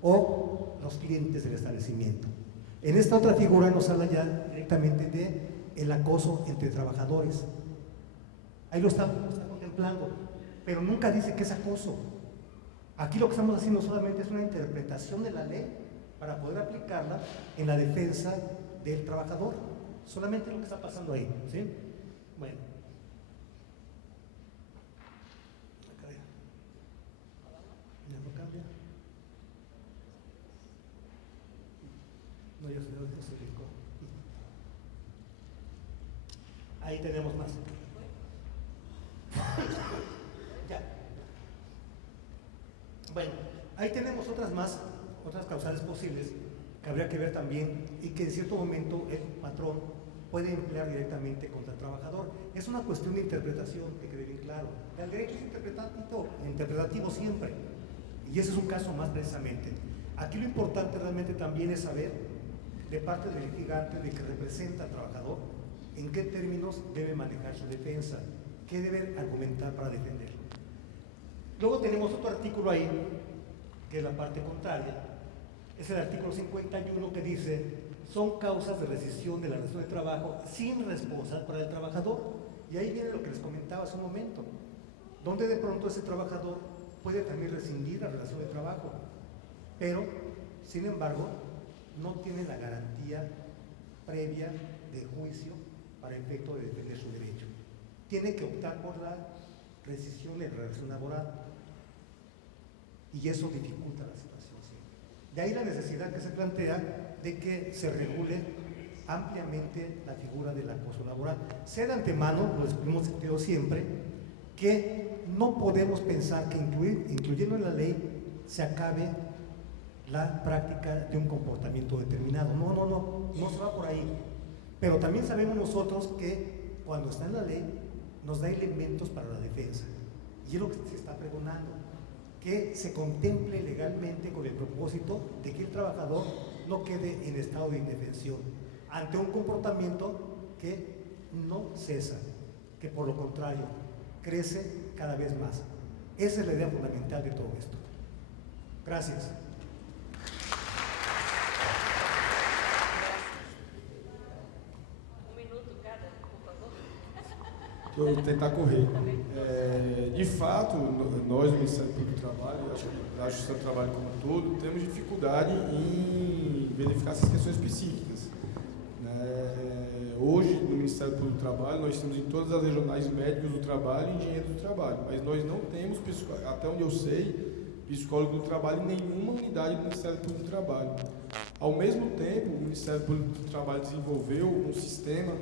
o los clientes del establecimiento. En esta otra figura nos habla ya directamente de el acoso entre trabajadores. Ahí lo está contemplando, pero nunca dice que es acoso. Aquí lo que estamos haciendo solamente es una interpretación de la ley para poder aplicarla en la defensa del trabajador. Solamente lo que está pasando ahí. ¿Sí? Bueno. ¿No cambia? No, yo soy rico. Ahí tenemos más. Ya. Bueno, ahí tenemos otras causales posibles que habría que ver también y que en cierto momento el patrón puede emplear directamente contra el trabajador. Es una cuestión de interpretación, que quede bien claro. El derecho es interpretativo siempre, y ese es un caso más precisamente. Aquí lo importante realmente también es saber, de parte del litigante, de que representa al trabajador, en qué términos debe manejar su defensa, qué debe argumentar para defenderlo. Luego tenemos otro artículo ahí, que es la parte contraria. Es el artículo 51, que dice: son causas de rescisión de la relación de trabajo sin responsabilidad para el trabajador. Y ahí viene lo que les comentaba hace un momento, donde de pronto ese trabajador puede también rescindir la relación de trabajo, pero, sin embargo, no tiene la garantía previa de juicio para efecto de defender su derecho. Tiene que optar por la rescisión de la relación laboral, y eso dificulta la situación. De ahí la necesidad que se plantea de que se regule ampliamente la figura del acoso laboral. Sea de antemano, lo hemos discutido siempre, que no podemos pensar que incluyendo en la ley se acabe la práctica de un comportamiento determinado. No se va por ahí. Pero también sabemos nosotros que cuando está en la ley nos da elementos para la defensa, y es lo que se está pregonando, que se contemple legalmente con el propósito de que el trabajador no quede en estado de indefensión ante un comportamiento que no cesa, que por lo contrario crece cada vez más. Esa es la idea fundamental de todo esto. Gracias. Vou tentar correr. De fato, nós, no Ministério Público do Trabalho, a Justiça do Trabalho como um todo, temos dificuldade em verificar essas questões específicas. Hoje, no Ministério Público do Trabalho, nós temos em todas as regionais médicos do trabalho e engenheiros do trabalho, mas nós não temos, até onde eu sei, psicólogo do trabalho em nenhuma unidade do Ministério Público do Trabalho. Ao mesmo tempo, o Ministério Público do Trabalho desenvolveu um sistema,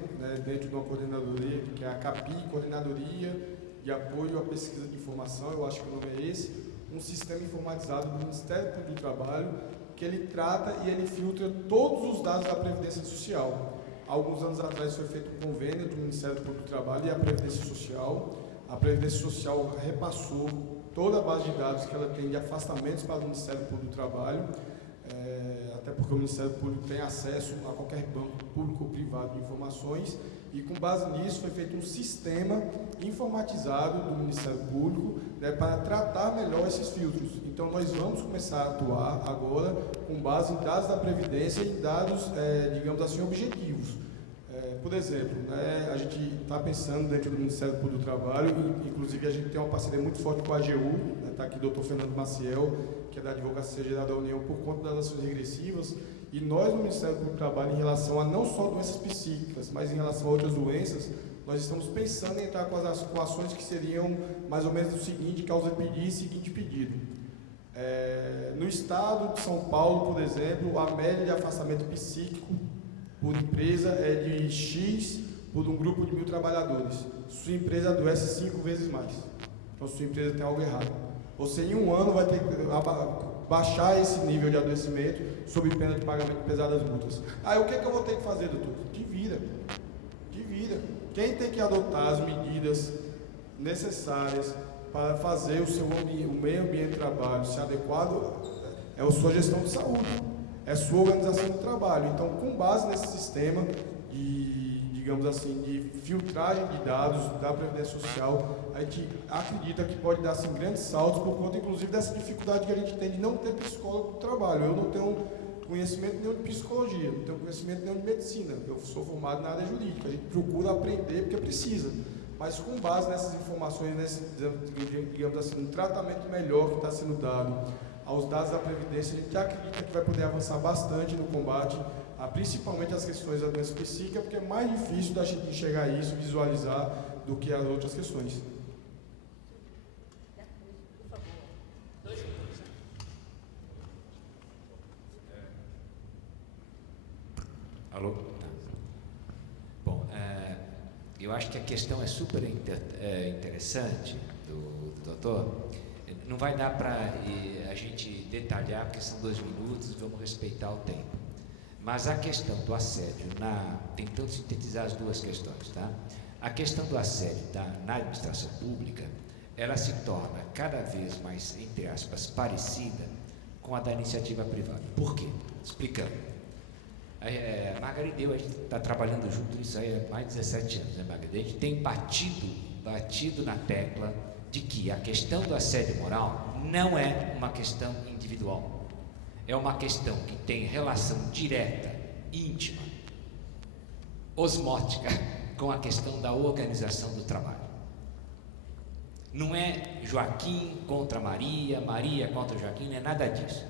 dentro de uma coordenadoria, que é a CAPI, Coordenadoria de Apoio à Pesquisa de Informação, eu acho que o nome é esse, um sistema informatizado do Ministério Público do Trabalho, que ele trata e ele filtra todos os dados da Previdência Social. Há alguns anos atrás foi feito um convênio entre o Ministério Público do Trabalho e a Previdência Social. A Previdência Social repassou toda a base de dados que ela tem de afastamentos para o Ministério Público do Trabalho, até porque o Ministério Público tem acesso a qualquer banco público ou privado de informações, e com base nisso foi feito um sistema informatizado do Ministério Público, né, para tratar melhor esses filtros. Então nós vamos começar a atuar agora com base em dados da Previdência e dados, digamos assim, objetivos. Por exemplo, né, a gente está pensando dentro do Ministério Público do Trabalho, inclusive a gente tem uma parceria muito forte com a AGU, está aqui o doutor Fernando Maciel, que é da Advocacia Geral da União, por conta das ações regressivas, e nós no Ministério Público do Trabalho, em relação a não só doenças psíquicas, mas em relação a outras doenças, nós estamos pensando em entrar com ações que seriam mais ou menos o seguinte: causa pedir e seguinte pedido. No estado de São Paulo, por exemplo, a média de afastamento psíquico por empresa é de X por um grupo de 1.000 trabalhadores. Sua empresa adoece 5 vezes mais. Então, sua empresa tem algo errado. Você, em um ano, vai ter que baixar esse nível de adoecimento sob pena de pagamento de pesadas multas. Aí, o que eu vou ter que fazer, doutor? Divida. Quem tem que adotar as medidas necessárias para fazer o meio ambiente de trabalho ser adequado é a sua gestão de saúde, é a sua organização de trabalho. Então, com base nesse sistema de, digamos assim, de filtragem de dados da Previdência Social, a gente acredita que pode dar assim, grandes saltos por conta, inclusive, dessa dificuldade que a gente tem de não ter psicólogo do trabalho. Eu não tenho conhecimento nenhum de psicologia, não tenho conhecimento nenhum de medicina, eu sou formado na área jurídica, a gente procura aprender porque precisa, mas com base nessas informações, nesse, digamos assim, um tratamento melhor que está sendo dado aos dados da Previdência, a gente acredita que vai poder avançar bastante no combate, principalmente as questões da doença psíquica, porque é mais difícil da gente enxergar isso, visualizar, do que as outras questões. Alô? Bom, eu acho que a questão é super interessante do doutor. Não vai dar para a gente detalhar, porque são 2 minutos, vamos respeitar o tempo. Mas a questão do assédio, tentando sintetizar as duas questões, tá? A questão do assédio na administração pública, ela se torna cada vez mais, entre aspas, parecida com a da iniciativa privada. Por quê? Explicando. Margarida e eu, a gente está trabalhando junto nisso aí há mais de 17 anos, né, Margarida? A gente tem batido na tecla de que a questão do assédio moral não é uma questão individual, é uma questão que tem relação direta, íntima, osmótica com a questão da organização do trabalho. Não é Joaquim contra Maria, Maria contra Joaquim, não é nada disso.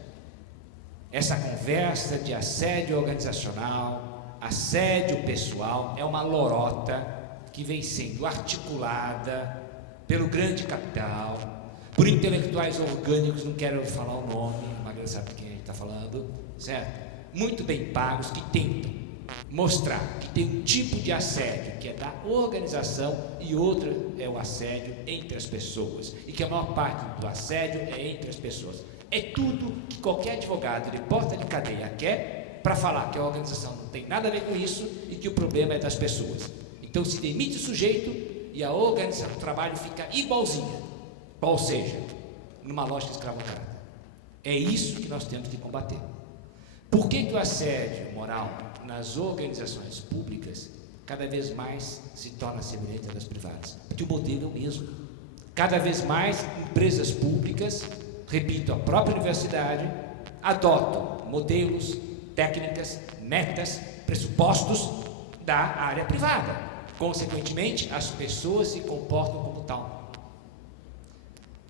Essa conversa de assédio organizacional, assédio pessoal, é uma lorota que vem sendo articulada pelo grande capital, por intelectuais orgânicos, não quero falar o nome, a Maria sabe de quem a gente está falando, certo? Muito bem pagos, que tentam mostrar que tem um tipo de assédio que é da organização e outra é o assédio entre as pessoas, e que a maior parte do assédio é entre as pessoas. É tudo que qualquer advogado de porta de cadeia quer para falar que a organização não tem nada a ver com isso e que o problema é das pessoas. Então se demite o sujeito e a organização do trabalho fica igualzinha, ou seja, numa lógica escravocrata. É isso que nós temos que combater. Por que o assédio moral nas organizações públicas cada vez mais se torna semelhante das privadas? Porque o modelo é o mesmo. Cada vez mais empresas públicas, repito, a própria universidade, adotam modelos, técnicas, metas, pressupostos da área privada. Consequentemente, as pessoas se comportam como tal.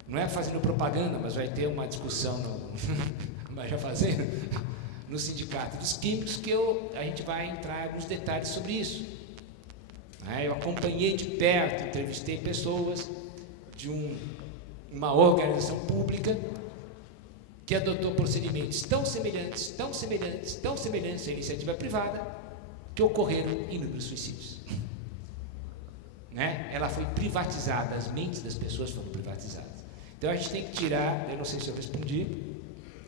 Não é fazendo propaganda, mas vai ter uma discussão, mas já fazendo, no Sindicato dos Químicos, que a gente vai entrar em alguns detalhes sobre isso. Eu acompanhei de perto, entrevistei pessoas de uma organização pública que adotou procedimentos tão semelhantes à iniciativa privada, que ocorreram inúmeros suicídios. Ela foi privatizada, as mentes das pessoas foram privatizadas. Então a gente tem que tirar, eu não sei se eu respondi,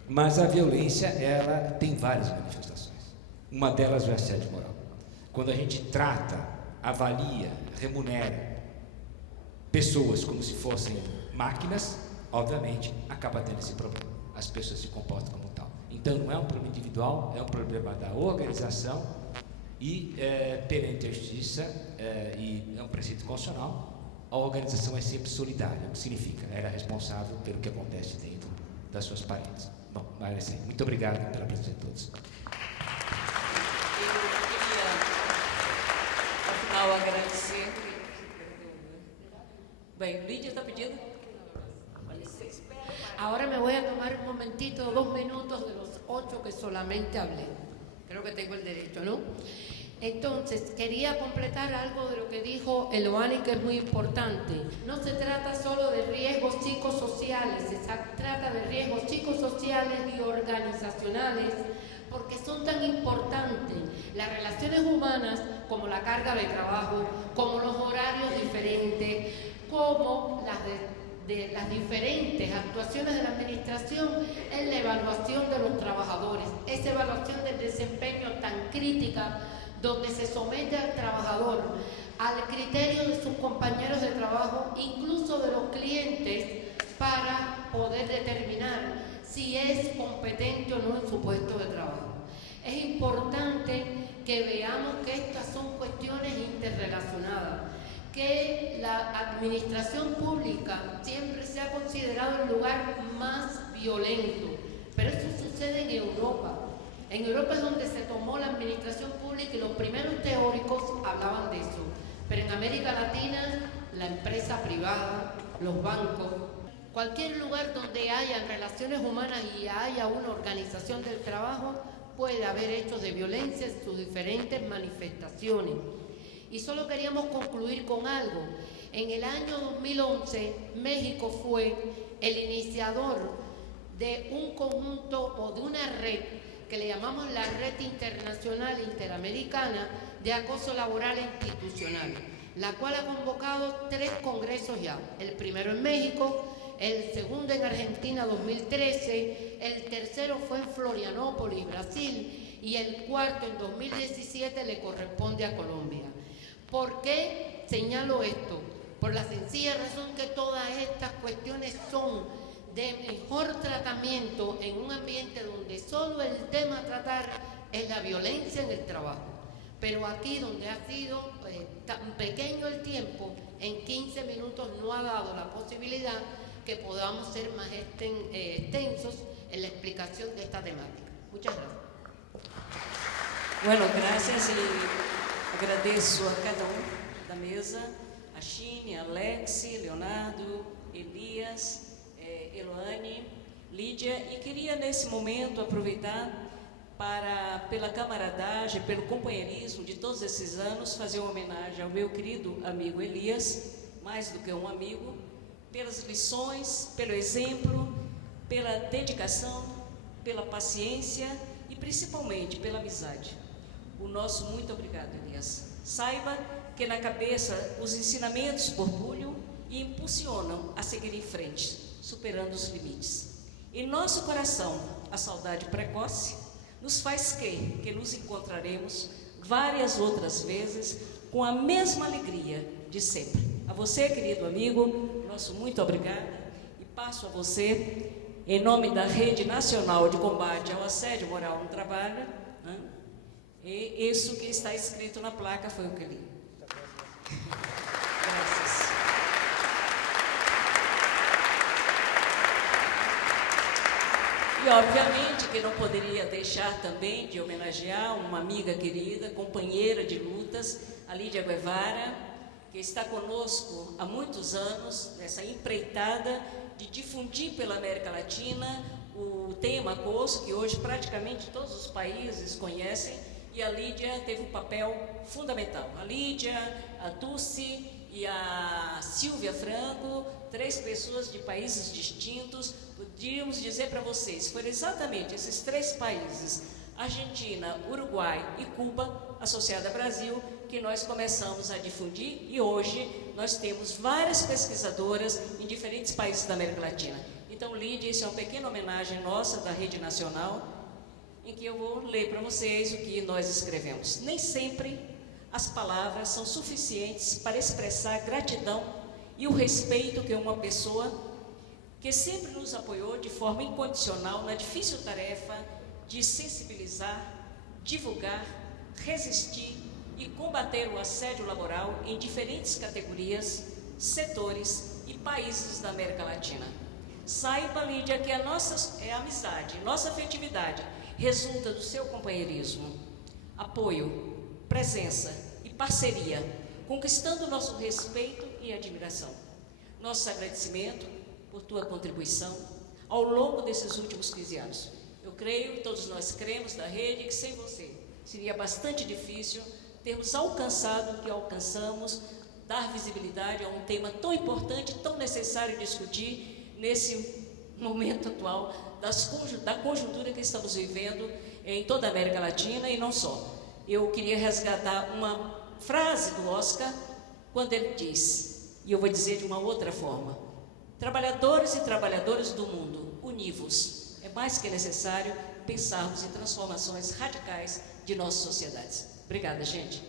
mas a violência, ela tem várias manifestações. Uma delas é o assédio moral. quando a gente trata, avalia, remunera pessoas como se fossem máquinas, obviamente acaba tendo esse problema. As pessoas se comportam como tal. Então não é um problema individual, é um problema da organização e perante a justiça e é um preceito constitucional. A organização é sempre solidária, o que significa? Ela é responsável pelo que acontece dentro das suas paredes. Bom, mas assim, muito obrigado pela presença de todos. Eu queria, ao final, agradecer. Bem, Lídia está pedindo? Ahora me voy a tomar un momentito, 2 minutos de los 8 que solamente hablé. Creo que tengo el derecho, ¿no? Entonces, quería completar algo de lo que dijo Eloani, que es muy importante. No se trata solo de riesgos psicosociales, se trata de riesgos psicosociales y organizacionales, porque son tan importantes las relaciones humanas como la carga de trabajo, como los horarios diferentes, como de las diferentes actuaciones de la administración en la evaluación de los trabajadores, esa evaluación del desempeño tan crítica, donde se somete al trabajador al criterio de sus compañeros de trabajo, incluso de los clientes, para poder determinar si es competente o no en su puesto de trabajo. Es importante que veamos que estas son cuestiones interrelacionadas, que la administración pública siempre se ha considerado el lugar más violento, pero eso sucede en Europa. En Europa es donde se tomó la administración pública y los primeros teóricos hablaban de eso. Pero en América Latina, la empresa privada, los bancos, cualquier lugar donde haya relaciones humanas y haya una organización del trabajo, puede haber hechos de violencia en sus diferentes manifestaciones. Y solo queríamos concluir con algo. En el año 2011, México fue el iniciador de un conjunto o de una red que le llamamos la Red Internacional Interamericana de Acoso Laboral e Institucional, la cual ha convocado 3 congresos ya, el primero en México, el segundo en Argentina 2013, el tercero fue en Florianópolis, Brasil, y el cuarto en 2017 le corresponde a Colombia. ¿Por qué señalo esto? Por la sencilla razón que todas estas cuestiones son de mejor tratamiento en un ambiente donde solo el tema a tratar es la violencia en el trabajo. Pero aquí donde ha sido tan pequeño el tiempo, en 15 minutos no ha dado la posibilidad que podamos ser más extensos en la explicación de esta temática. Muchas gracias. Bueno, gracias e agradeço a cada da mesa, a Chine, a Alexi, Leonardo, Elias, Eloane, Lídia, e queria nesse momento aproveitar para, pela camaradagem, pelo companheirismo de todos esses anos, fazer uma homenagem ao meu querido amigo Elias, mais do que um amigo, pelas lições, pelo exemplo, pela dedicação, pela paciência e principalmente pela amizade. O nosso muito obrigado, Elias. Saiba que na cabeça os ensinamentos borbulham e impulsionam a seguir em frente, superando os limites. Em nosso coração, a saudade precoce nos faz crer que nos encontraremos várias outras vezes com a mesma alegria de sempre. A você, querido amigo, nosso muito obrigada e passo a você, em nome da Rede Nacional de Combate ao Assédio Moral no Trabalho, né? E isso que está escrito na placa foi o que li. Graças. E obviamente que não poderia deixar também de homenagear uma amiga querida, companheira de lutas, a Lídia Guevara, que está conosco há muitos anos, nessa empreitada de difundir pela América Latina o tema acoso, que hoje praticamente todos os países conhecem, e a Lídia teve um papel fundamental. A Lídia, a Dulce e a Silvia Franco, 3 pessoas de países distintos. Podíamos dizer para vocês, foram exatamente esses 3 países, Argentina, Uruguai e Cuba, associada ao Brasil, que nós começamos a difundir, e hoje nós temos várias pesquisadoras em diferentes países da América Latina. Então, Lídia, isso é uma pequena homenagem nossa da Rede Nacional, em que eu vou ler para vocês o que nós escrevemos. Nem sempre as palavras são suficientes para expressar a gratidão e o respeito que uma pessoa que sempre nos apoiou de forma incondicional na difícil tarefa de sensibilizar, divulgar, resistir e combater o assédio laboral em diferentes categorias, setores e países da América Latina. Saiba, Lídia, que a nossa amizade, nossa afetividade resulta do seu companheirismo, apoio, presença e parceria, conquistando nosso respeito e admiração. Nosso agradecimento por tua contribuição ao longo desses últimos 15 anos. Eu creio, todos nós cremos da rede, que sem você seria bastante difícil termos alcançado o que alcançamos, dar visibilidade a um tema tão importante, tão necessário discutir nesse momento atual da conjuntura que estamos vivendo em toda a América Latina e não só. Eu queria resgatar uma frase do Oscar, quando ele diz, e eu vou dizer de uma outra forma: trabalhadores e trabalhadoras do mundo, univos. É mais que necessário pensarmos em transformações radicais de nossas sociedades. Obrigada, gente.